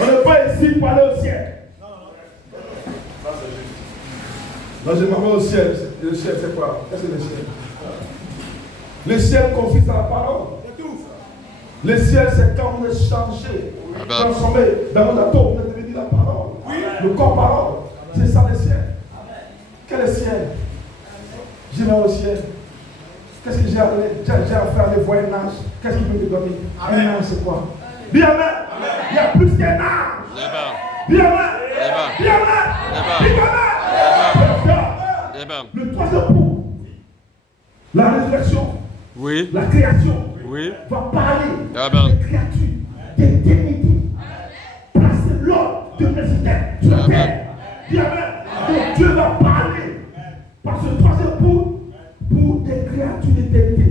On n'est pas ici pour aller au ciel. Non, je m'en vais au ciel. Le ciel, c'est quoi? Qu'est-ce que le ciel? Le ciel consiste à la parole. Le ciel, c'est quand on est changé, transformé dans notre atome, on est devenu la parole. Le corps parole. C'est ça le ciel. Quel est le ciel? Je vais au ciel. Qu'est-ce que j'ai à faire aller voir un ange? Qu'est-ce qu'il peut me donner? Un ange, c'est quoi? Dis Amen. Il y a plus qu'un ange. Dis Amen. Dis Amen. Dis Amen. Le troisième point, la résurrection, la création, va parler des créatures, d'éternité. Placer l'ordre de nécessité sur la terre. Dis Amen. Donc Dieu va parler par ce troisième point pour des créatures d'éternité.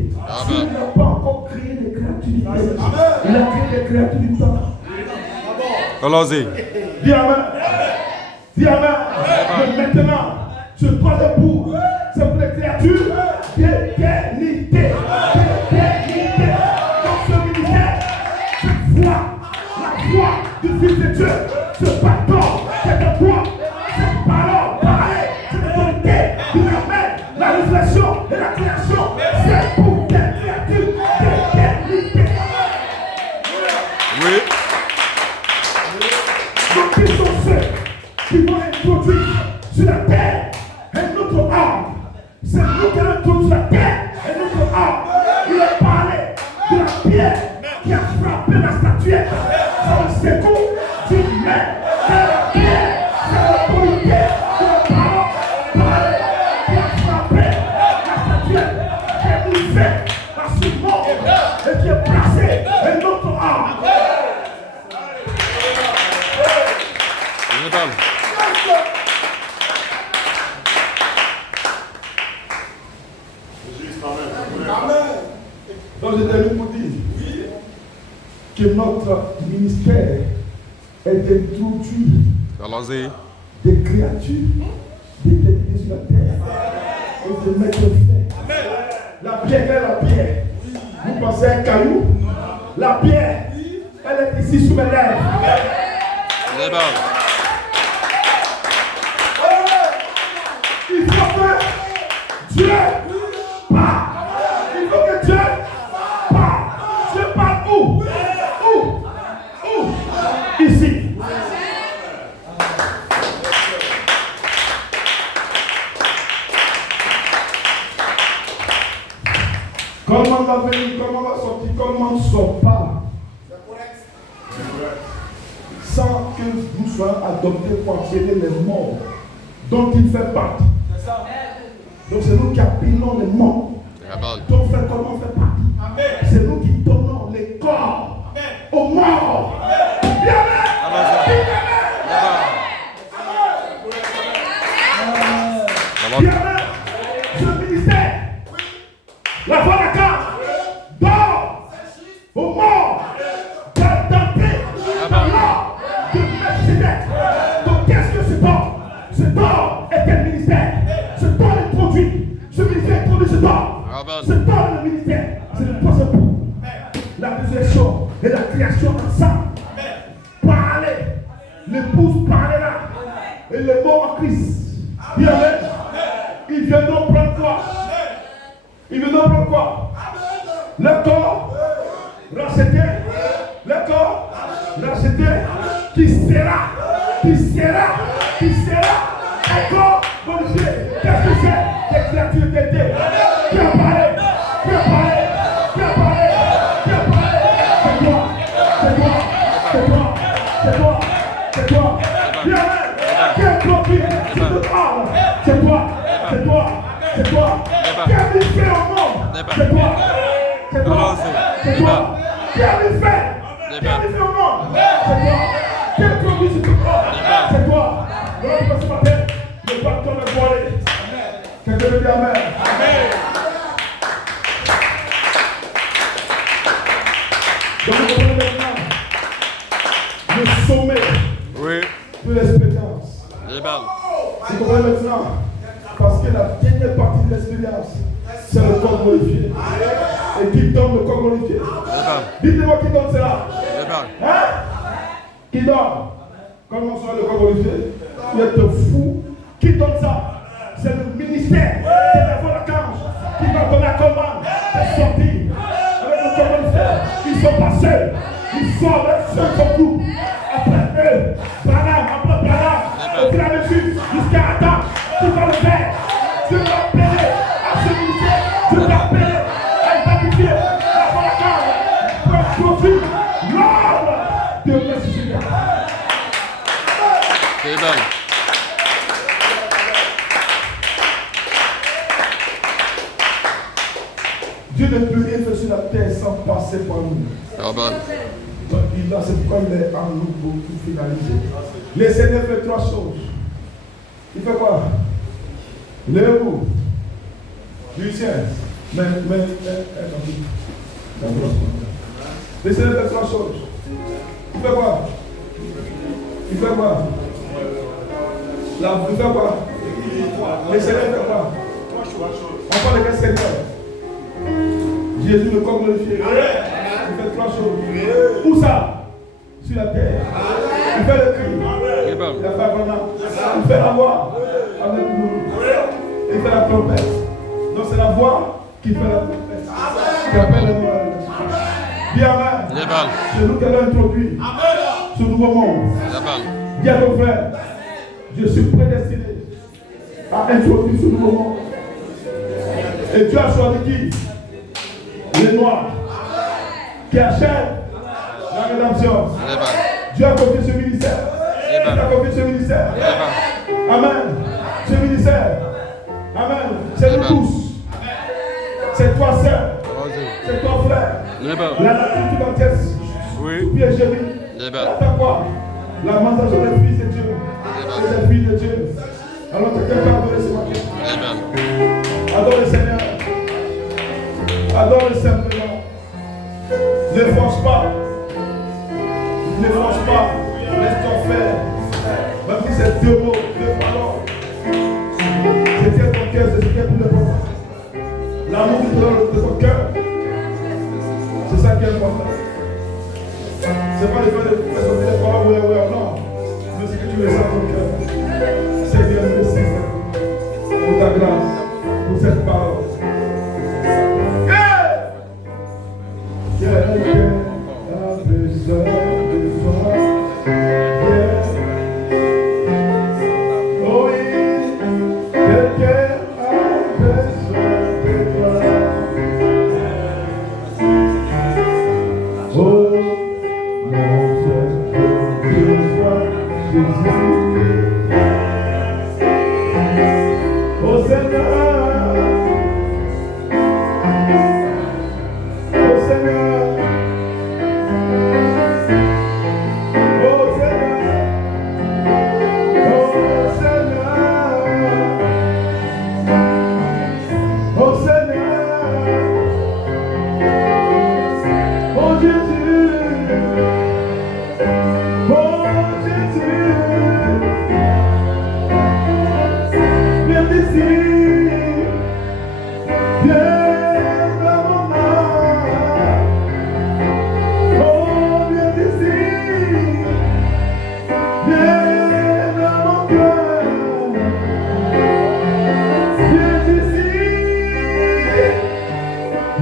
Il n'a pas encore créé des créatures d'éternité. Il a créé des créatures du temps. Allons-y. Dis Amen. Dis Amen. Mais maintenant, ce troisième bout, c'est pour les créatures d'éternité. Donc ce ministère, cette voix, la voix du Fils de Dieu, ce bâton, cette voix, cette parole, pareil, cette autorité, qui amène la révélation et la création, c'est pour des créatures d'éternité. Oui. Donc ils sont ceux qui vont introduire sur la terre un autre ordre. C'est nous qui allons introduire sur la terre un autre ordre. Il a parlé de la pierre qui a frappé la statuette. C'est le secours du maître. C'est la pierre, c'est l'autorité de la parole qui a frappé la statuette, qui est brisée dans ce monde et qui est placé un autre ordre. Donc je termine pour dire que notre ministère est d'introduire des créatures d'éternité sur la terre et de mettre fin. La pierre est la pierre. Vous pensez à un caillou? La pierre, elle est ici sous mes lèvres. Il faut que Dieu parle. Il faut que Dieu parle. Dieu parle où? Où? Ici. Comment on va venir? Comment on va sortir? Comment on ne sort pas? Sans que nous soyons adoptés pour entraîner les morts dont il fait partie. Donc c'est nous qui appelons les morts. Donc comment on fait partie? C'est nous qui donnons les corps aux morts. Ce ministère La voix de la cage. Dors. Au mort. D'entrer dans l'ordre de Melchizedek. Donc qu'est-ce que ce don? Ce don est quel ministère? Ce don est produit. Ce ministère produit ce don. Ce don est le ministère. C'est le troisième point. La résurrection et la création ensemble. Parler. L'épouse parlera. Et le mot en Christ. Bien, ils viendront prendre quoi? Ils viendront prendre quoi? Le corps racheté. Le corps racheté. Qui sera un corps modifié. Qu'est-ce que c'est? Des créatures d'été. Qui a parlé? Qui a parlé? Qui a parlé? Qui a parlé? C'est toi. C'est toi. C'est toi. C'est toi. C'est toi. Bien, qui a produit ce ordre? C'est toi. C'est toi. C'est toi. Qui a mis fait au monde? C'est toi. C'est toi. C'est toi. Qui a mis fait? Qui a mis fait au monde? C'est toi. Qui a produit ce ordre? C'est toi. Voilà ce matin, le bâton est voilé. Quelqu'un veut dire Amen. Donc vous comprenez maintenant le sommet de l'expérience. Vous comprenez maintenant? Parce que la dernière partie de l'expérience, c'est le corps modifié. Et qui donne le corps modifié? Dites-moi qui donne cela? Hein? Qui donne? Comment soit le corps modifié? Vous êtes fou. Qui donne ça? C'est le ministère qui est devant l'archange qui va donner la commande de sortir avec le corps modifié. Ils sont pas seuls. Ils sont avec ceux qu'on coupe. Après eux, Branham, après Branham, au fur et à mesure, jusqu'à Adam, tu vas le faire. Dieu va appeler à ce ministère. Dieu va appeler à identifier la voie pour produire l'ordre de Melchizedek. Dieu ne peut rien faire sur la terre sans passer par nous. C'est pourquoi il est en nous pour tout finaliser. Le Seigneur fait trois choses. Il fait quoi? Lève-vous. Lucien. Mais, le Seigneur fait trois choses. Il fait quoi? Il fait quoi? Il fait quoi? Le Seigneur fait quoi? On parle de quel Seigneur? Jésus le corps glorifié. Il fait trois choses. Où ça? Sur la terre. Il fait le cri. Il a fait Abraham. Il fait la voix. Avec nous. Il fait la trompette. Donc c'est la voix qui fait la trompette. Qui appelle le monde. Dis Amen. C'est nous qui allons introduire ce nouveau monde. Dis à ton frère, je suis prédestiné à introduire ce nouveau monde. Et Dieu a choisi qui? Les Noirs. Qui achètent la rédemption. Dieu a confié ce ministère. Dieu a confié ce ministère. Amen. Ce ministère. Amen. C'est nous tous. C'est toi seul. C'est ton frère. La nature tout entière. Tout pied génie. Attends quoi? La mandatation des fils de Dieu. Des filles de Dieu. Alors quelqu'un peut adorer ce matin. Adore le Seigneur. Adore le simplement. Ne force pas. Ne force pas. Laisse-toi faire. Même si c'est deux mots, deux paroles. C'est ce qui est ton cœur, c'est ce qui est pour le moment. L'amour qui te donne de ton cœur. C'est ça qui est important. C'est pas le fait de faire des paroles, oui, non. Mais c'est que tu ressens ton cœur. Seigneur, merci pour ta grâce, pour cette parole. Quelqu'un a besoin de toi. Oh oui, quelqu'un a besoin de toi. Oh mon Dieu, je vois Jésus. Oh Seigneur.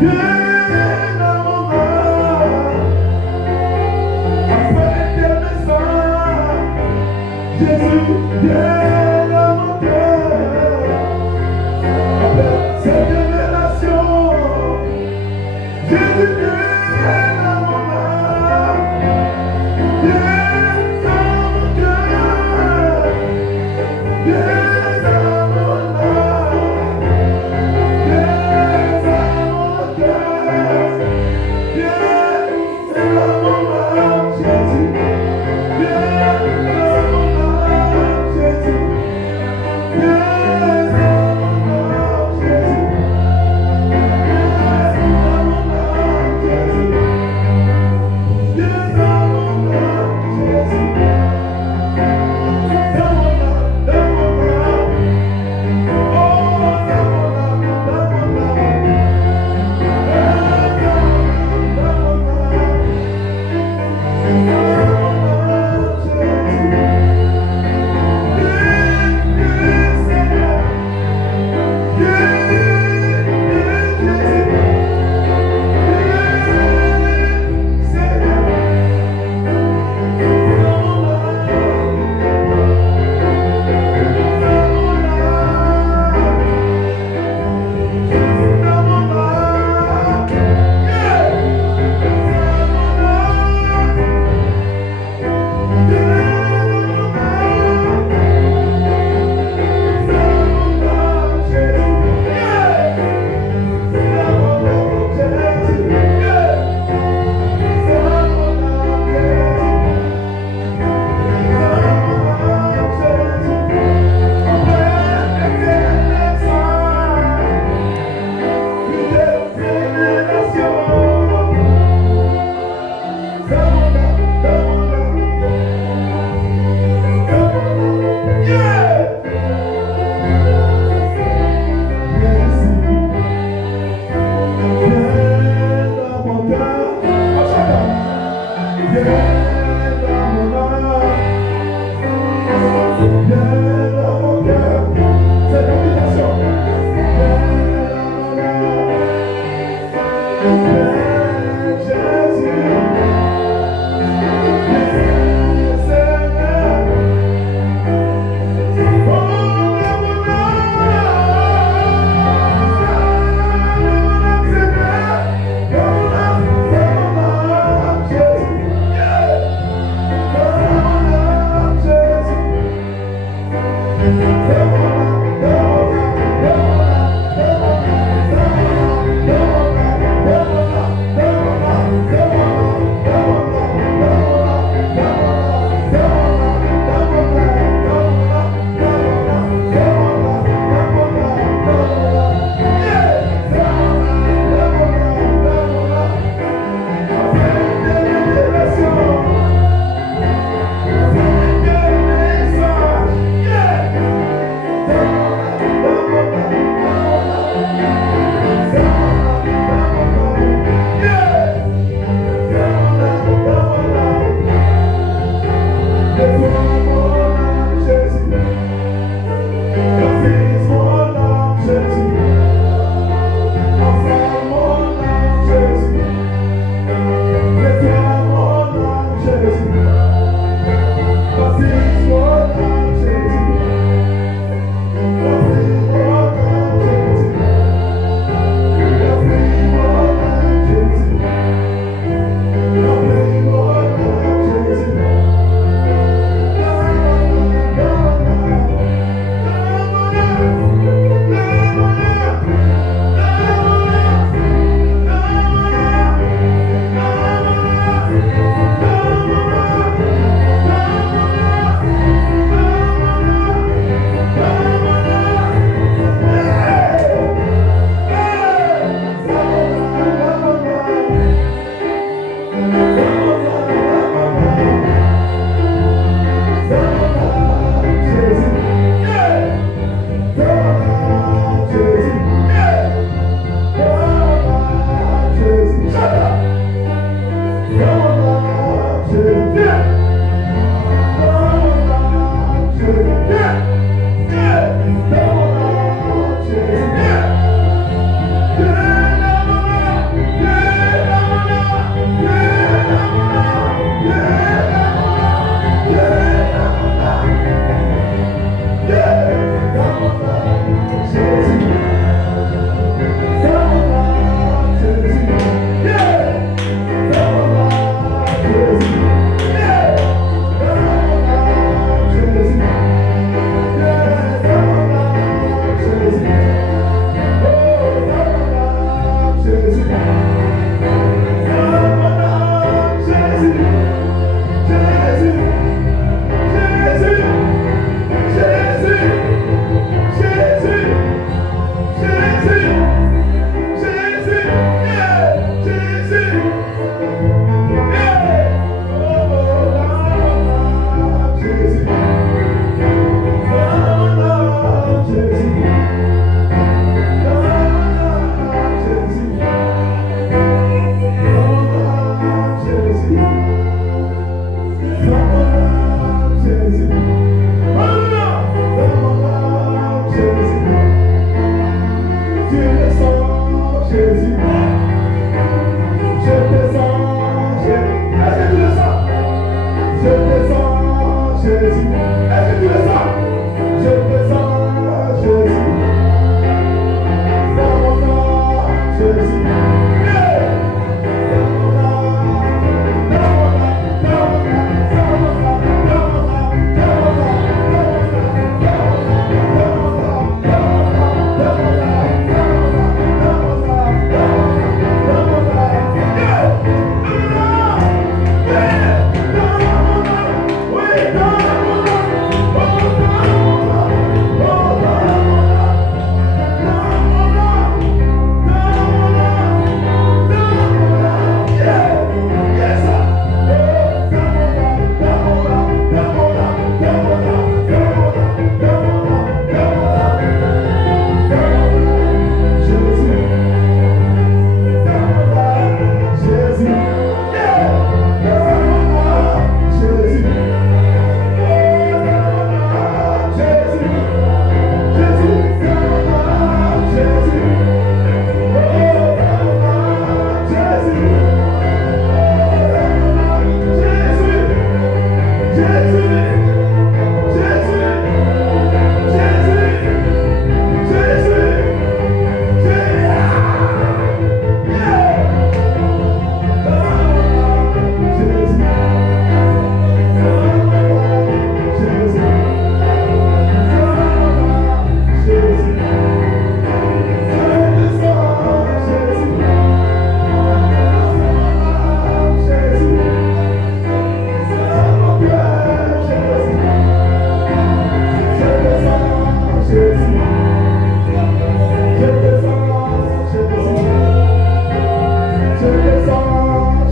viens dans mon âme. Après l'éternel sang, Jésus, viens dans mon cœur. Après cette révélation, Jésus, viens dans mon âme. Viens dans mon cœur. Viens dans mon âme. Viens dans mon cœur. Viens dans mon âme, Jésus. Viens dans mon âme, Jésus. Viens dans mon âme, Jésus. Viens dans mon âme, Jésus.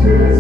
Yes,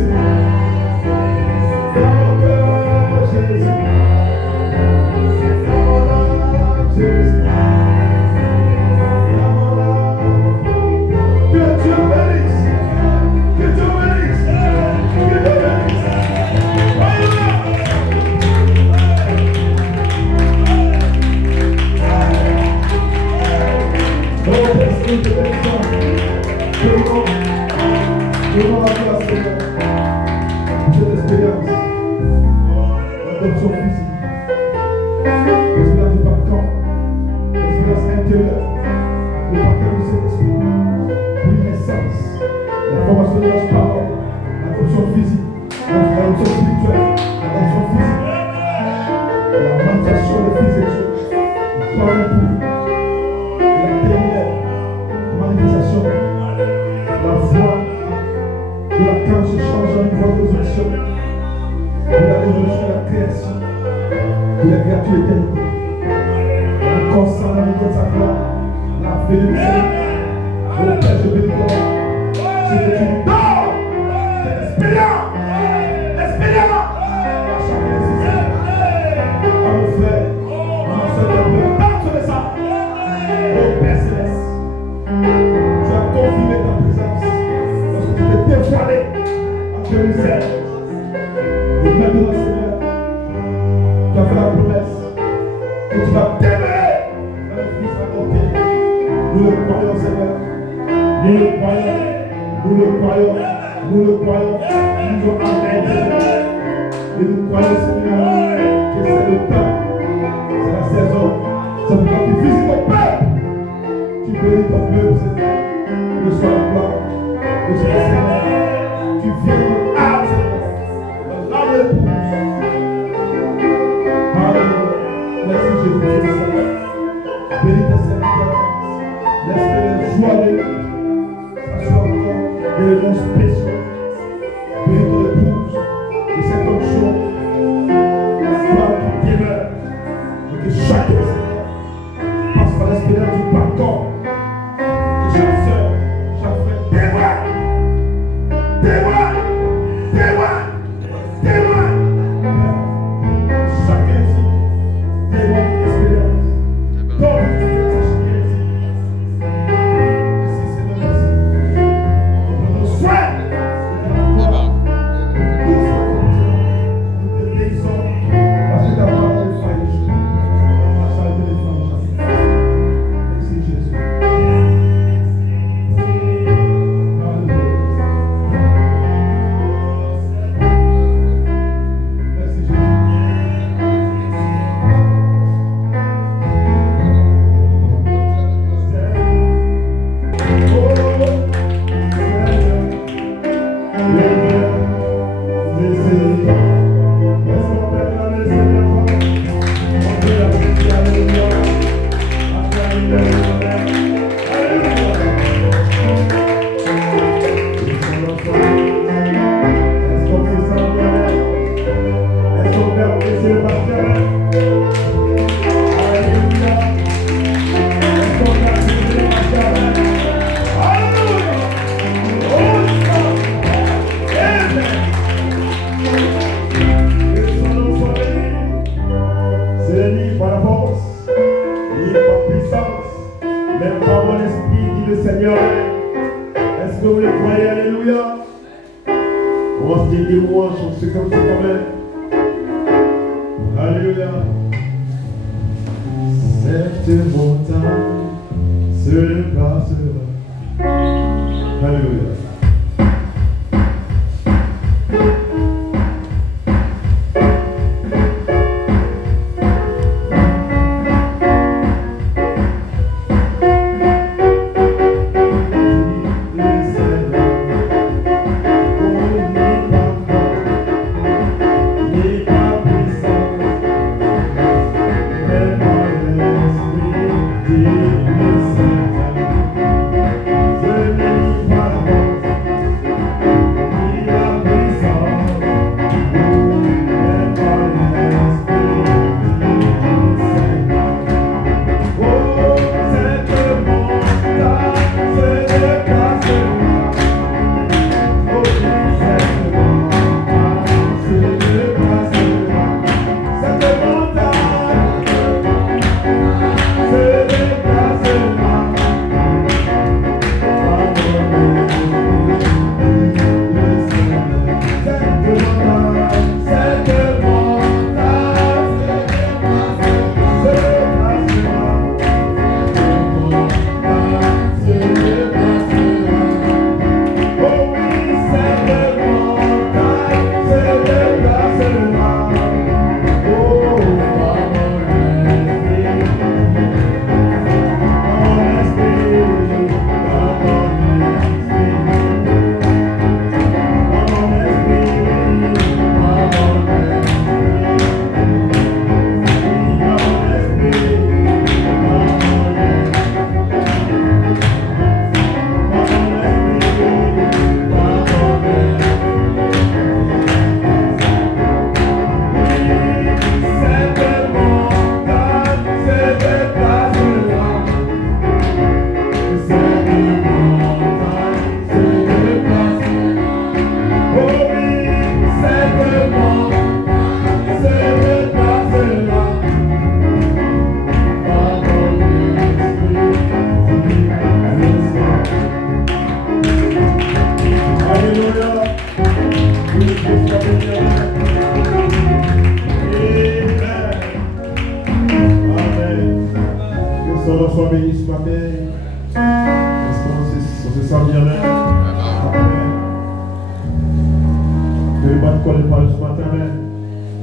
connais pas ce matin, amen.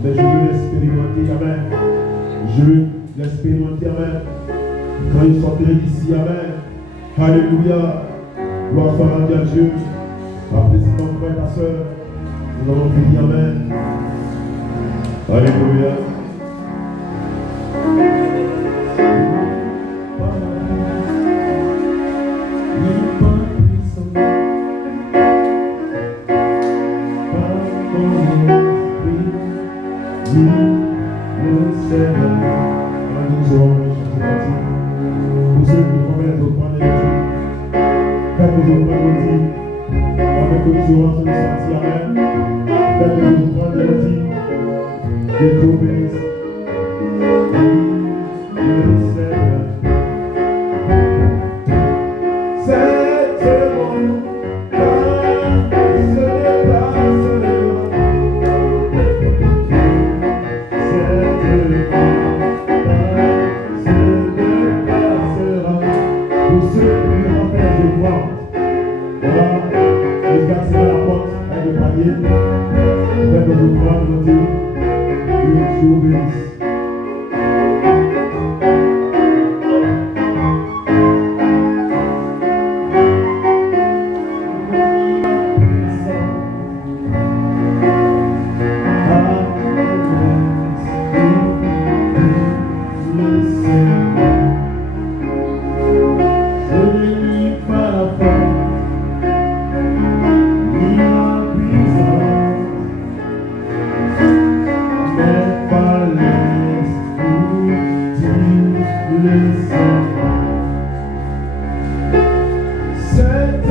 Mais je veux l'expérimenter, amen. Je veux l'expérimenter, amen. Quand il sortirait d'ici, amen. Alléluia. Gloire soit rendue à Dieu. Applaudissez ton frère, ta soeur. Nous allons prier, amen. Alléluia. Pour ceux qui vont mettre au point de vue, faites que je prenne le dit, avec l'assurance de sortir, amen. Faites que je prenne le dit, que Dieu bénisse. Le Seigneur. C'est bon, car il se déplace. Pour ceux qui vont faire du droit, voilà, les gars, c'est la porte avec le panier. Faites vos droits, nous dire, que Dieu bénisse. Cette